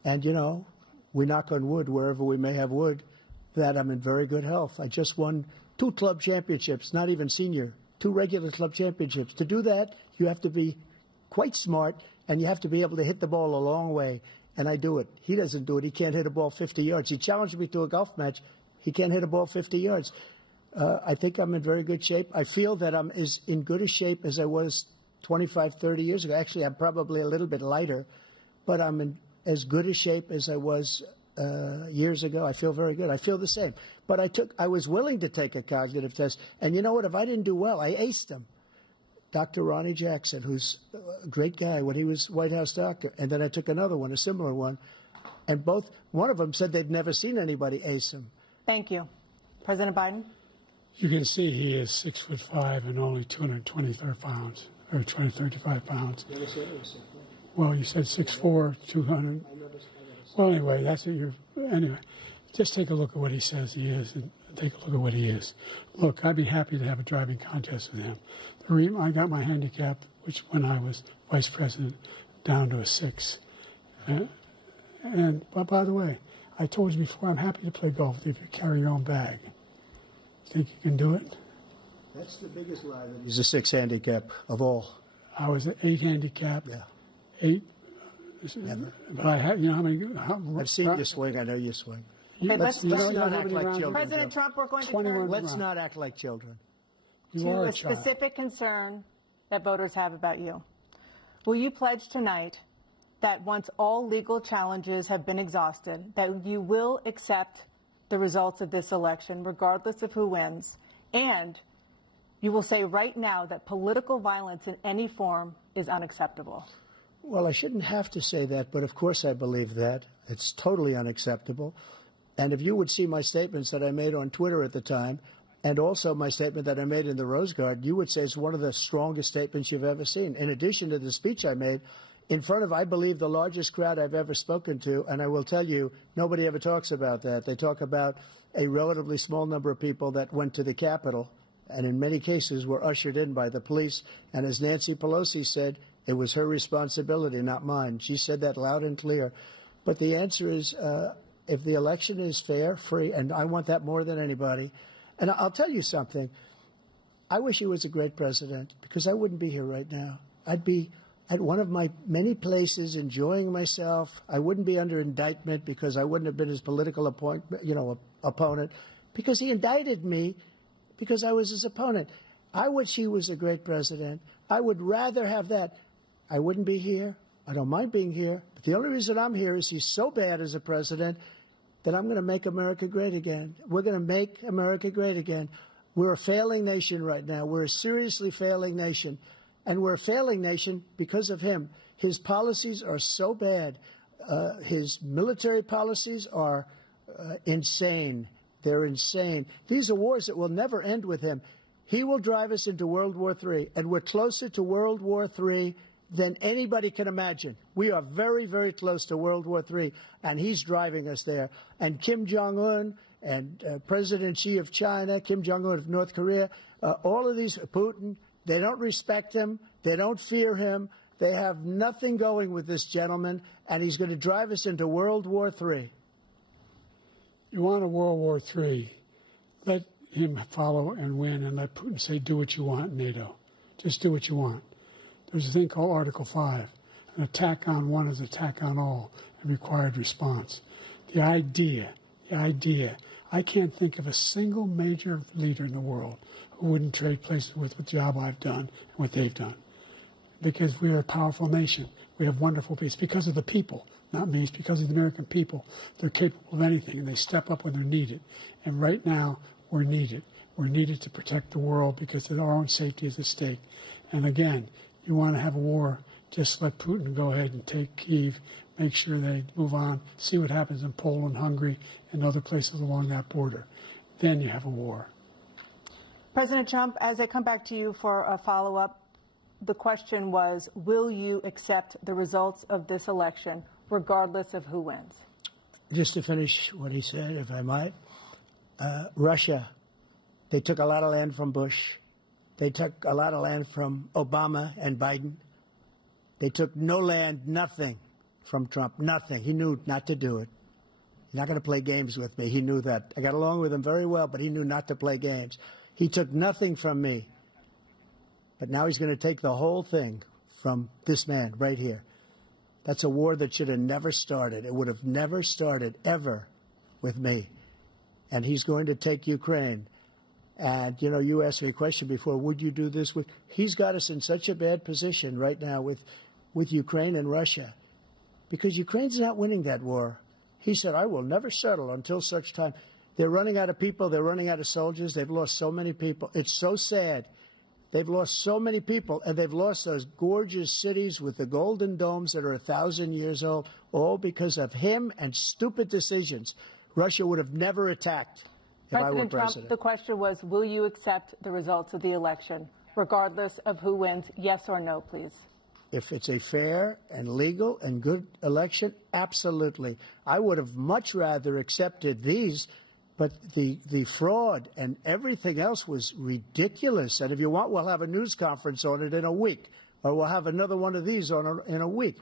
And, you know, we knock on wood wherever we may have wood, that I'm in very good health. I just won 2 club championships, not even senior, 2 regular club championships. To do that, you have to be quite smart, and you have to be able to hit the ball a long way. and I do it. He doesn't do it. He can't hit a ball 50 yards. He challenged me to a golf match. He can't hit a ball 50 yards. I think I'm in very good shape. I feel that I'm as in good a shape as I was 25, 30 years ago. Actually, I'm probably a little bit lighter, but I'm in as good a shape as I was years ago. I feel very good. I feel the same. But I was willing to take a cognitive test. And you know what? If I didn't do well, I aced him. Dr. Ronnie Jackson, who's a great guy when he was White House doctor. And then I took another one, a similar one. And one of them said they'd never seen anybody ace him. Thank you. President Biden? You can see he is 6'5" and only 225 pounds, or 235 pounds. Never said it was 6'4". Well, you said 6'4", 200. Well, anyway, that's what you're. Anyway, just take a look at what he says he is, and take a look at what he is. Look, I'd be happy to have a driving contest with him. The reason I got my handicap, which when I was vice president, down to a 6. But by the way, I told you before, I'm happy to play golf if you carry your own bag. Think you can do it? That's the biggest lie. That he's a 6 handicap of all. I was an 8 handicap. Yeah. 8. Never. But I had, you know how many? I've seen you swing. I know you swing. Let's not act like children. President Trump, we're going to 21 turn Let's not act like children. You are to a a child. specific concern that voters have about you. Will you pledge tonight that once all legal challenges have been exhausted, that you will accept the results of this election, regardless of who wins, and you will say right now that political violence in any form is unacceptable? Well, I shouldn't have to say that, but of course I believe that. It's totally unacceptable. And if you would see my statements that I made on Twitter at the time, and also my statement that I made in the Rose Garden, you would say it's one of the strongest statements you've ever seen. In addition to the speech I made in front of, I believe, the largest crowd I've ever spoken to, and I will tell you, nobody ever talks about that. They talk about a relatively small number of people that went to the Capitol, and in many cases were ushered in by the police. And as Nancy Pelosi said, it was her responsibility, not mine. She said that loud and clear. But the answer is, if the election is fair, free, and I want that more than anybody. And I'll tell you something. I wish he was a great president, because I wouldn't be here right now. I'd be at one of my many places enjoying myself. I wouldn't be under indictment because I wouldn't have been his political opponent, because he indicted me because I was his opponent. I wish he was a great president. I would rather have that. I wouldn't be here. I don't mind being here. But the only reason I'm here is he's so bad as a president that I'm going to make America great again. We're going to make America great again. We're a failing nation right now. We're a seriously failing nation. And we're a failing nation because of him. His policies are so bad. His military policies are insane. They're insane. These are wars that will never end with him. He will drive us into World War III, and we're closer to World War III than anybody can imagine. We are very, very close to World War III, and he's driving us there. And Kim Jong-un and President Xi of China, Kim Jong-un of North Korea, all of these, Putin, they don't respect him. They don't fear him. They have nothing going with this gentleman, and he's going to drive us into World War III. You want a World War III, let him follow and win, and let Putin say, do what you want, NATO. Just do what you want. There's a thing called Article 5. An attack on one is an attack on all, and required response. The idea, I can't think of a single major leader in the world who wouldn't trade places with the job I've done and what they've done. Because we are a powerful nation. We have wonderful peace. Because of the people, not me, it's because of the American people. They're capable of anything, and they step up when they're needed. And right now, we're needed. We're needed to protect the world because our own safety is at stake. And again, you want to have a war, just let Putin go ahead and take Kyiv, make sure they move on, see what happens in Poland, Hungary, and other places along that border. Then you have a war. President Trump, as I come back to you for a follow-up, the question was, will you accept the results of this election, regardless of who wins? Just to finish what he said, if I might, Russia, they took a lot of land from Bush. They took a lot of land from Obama and Biden. They took no land, nothing from Trump, nothing. He knew not to do it. He's not going to play games with me. He knew that. I got along with him very well, but he knew not to play games. He took nothing from me. But now he's going to take the whole thing from this man right here. That's a war that should have never started. It would have never started, ever, with me. And he's going to take Ukraine. And, you know, you asked me a question before, would you do this with... He's got us in such a bad position right now with Ukraine and Russia, because Ukraine's not winning that war. He said, I will never settle until such time. They're running out of people. They're running out of soldiers. They've lost so many people. It's so sad. They've lost so many people, and they've lost those gorgeous cities with the golden domes that are 1,000 years old, all because of him and stupid decisions. Russia would have never attacked if I were President president. Trump, the question was, will you accept the results of the election, regardless of who wins? Yes or no, please. If it's a fair and legal and good election, absolutely. I would have much rather accepted these, but the fraud and everything else was ridiculous. And if you want, we'll have a news conference on it in a week, or we'll have another one of these in a week.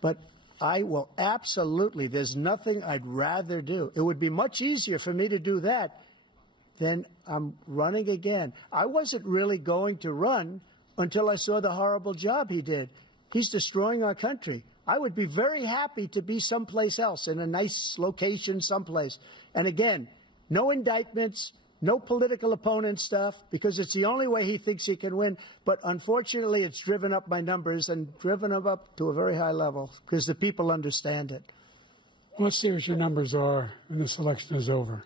But I will absolutely, there's nothing I'd rather do. It would be much easier for me to do that than I'm running again. I wasn't really going to run until I saw the horrible job he did. He's destroying our country. I would be very happy to be someplace else, in a nice location someplace. And again, no indictments, no political opponent stuff, because it's the only way he thinks he can win. But unfortunately, it's driven up my numbers and driven them up to a very high level because the people understand it. Well, let's see what your numbers are when this election is over.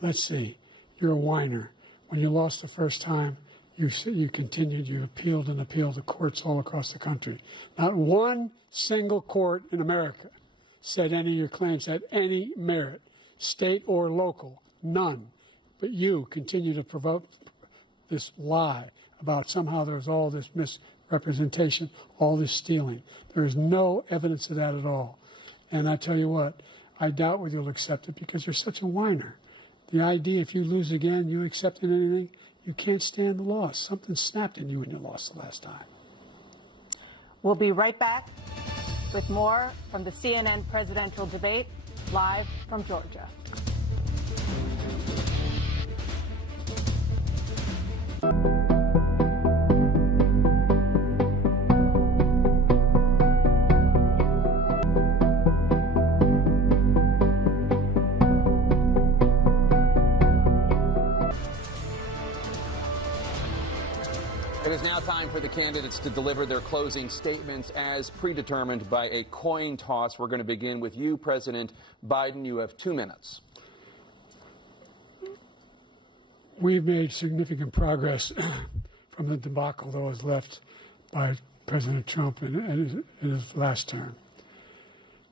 Let's see. You're a whiner. When you lost the first time, you continued, you appealed and appealed to courts all across the country. Not one single court in America said any of your claims had any merit, state or local, none. But you continue to provoke this lie about somehow there's all this misrepresentation, all this stealing. There is no evidence of that at all. And I tell you what, I doubt whether you'll accept it because you're such a whiner. The idea, if you lose again, you accepting anything, you can't stand the loss. Something snapped in you when you lost the last time. We'll be right back with more from the CNN presidential debate, live from Georgia. It is now time for the candidates to deliver their closing statements as predetermined by a coin toss. We're going to begin with you, President Biden. You have 2 minutes. We've made significant progress from the debacle that was left by President Trump in his last term.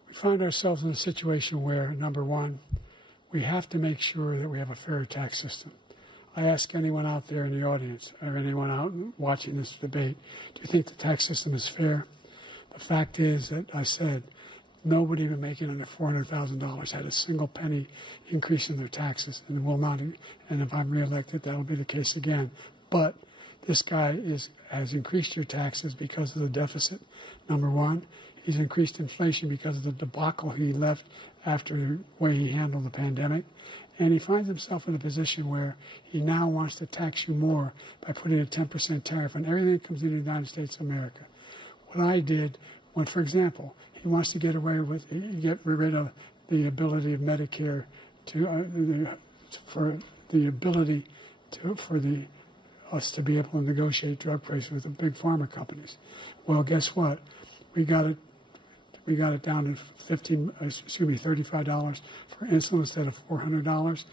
We find ourselves in a situation where, number one, we have to make sure that we have a fair tax system. I ask anyone out there in the audience or anyone out watching this debate, do you think the tax system is fair? The fact is that I said nobody even making under $400,000 had a single penny increase in their taxes, and will not. And if I'm reelected, that'll be the case again. But this guy has increased your taxes because of the deficit. Number one, he's increased inflation because of the debacle he left after the way he handled the pandemic. And he finds himself in a position where he now wants to tax you more by putting a 10% tariff on everything that comes into the United States of America. What I did, when, for example, he wants to get away with, get rid of the ability of Medicare for us to be able to negotiate drug prices with the big pharma companies. Well, guess what? We got it down to $35 for insulin instead of $400.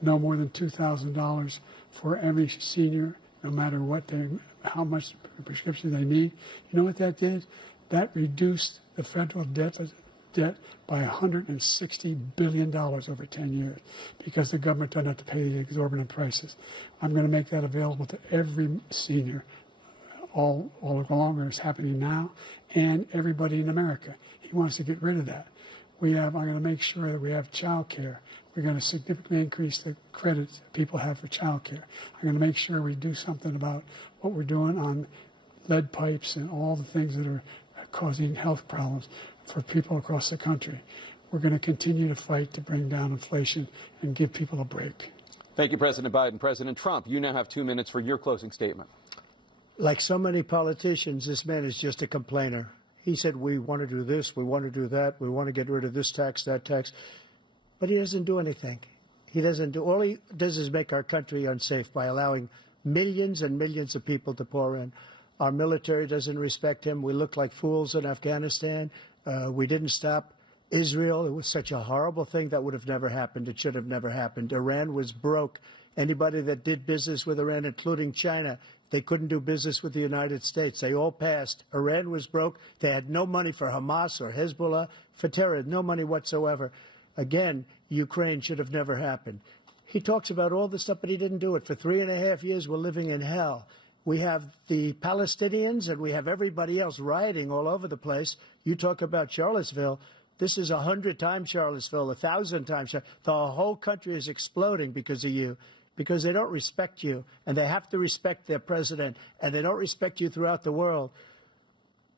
No more than $2,000 for every senior, no matter how much prescription they need. You know what that did? That reduced the federal debt by $160 billion over 10 years because the government doesn't have to pay the exorbitant prices. I'm going to make that available to every senior all along, it's happening now, and everybody in America. He wants to get rid of that. I'm going to make sure that we have child care. We're going to significantly increase the credits people have for child care. I'm going to make sure we do something about what we're doing on lead pipes and all the things that are causing health problems for people across the country. We're going to continue to fight to bring down inflation and give people a break. Thank you, President Biden. President Trump, you now have 2 minutes for your closing statement. Like so many politicians, this man is just a complainer. He said, we want to do this, we want to do that, we want to get rid of this tax, that tax. But he doesn't do anything. He doesn't do, all he does is make our country unsafe by allowing millions and millions of people to pour in. Our military doesn't respect him. We look like fools in Afghanistan. We didn't stop Israel. It was such a horrible thing that would have never happened. It should have never happened. Iran was broke. Anybody that did business with Iran, including China, they couldn't do business with the United States. They all passed. Iran was broke. They had no money for Hamas or Hezbollah, for terror, no money whatsoever. Again, Ukraine should have never happened. He talks about all this stuff, but he didn't do it. For 3.5 years, we're living in hell. We have the Palestinians and we have everybody else rioting all over the place. You talk about Charlottesville. This is 100 times Charlottesville, 1,000 times. The whole country is exploding because of you, because they don't respect you, and they have to respect their president, and they don't respect you throughout the world.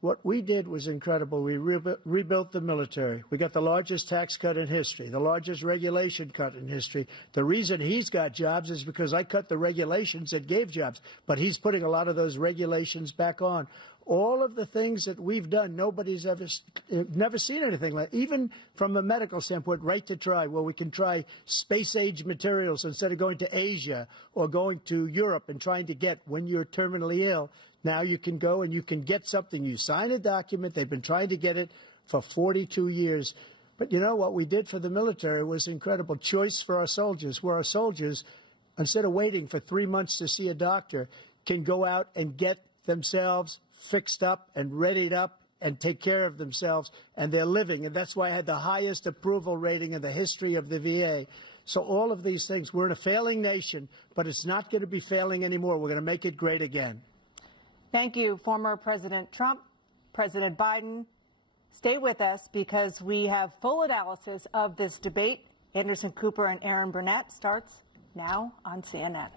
What we did was incredible. We rebuilt the military. We got the largest tax cut in history, the largest regulation cut in history. The reason he's got jobs is because I cut the regulations that gave jobs, but he's putting a lot of those regulations back on. All of the things that we've done, nobody's never seen anything like. Even from a medical standpoint, right to try, where we can try space-age materials instead of going to Asia or going to Europe and trying to get when you're terminally ill. Now you can go and you can get something. You sign a document. They've been trying to get it for 42 years. But you know what we did for the military was incredible. Choice for our soldiers, where our soldiers, instead of waiting for 3 months to see a doctor, can go out and get themselves fixed up and readied up and take care of themselves, and they're living. And that's why I had the highest approval rating in the history of the VA. So all of these things, we're in a failing nation, but it's not going to be failing anymore. We're going to make it great again. Thank you, former President Trump, President Biden. Stay with us because we have full analysis of this debate. Anderson Cooper and Aaron Burnett starts now on CNN.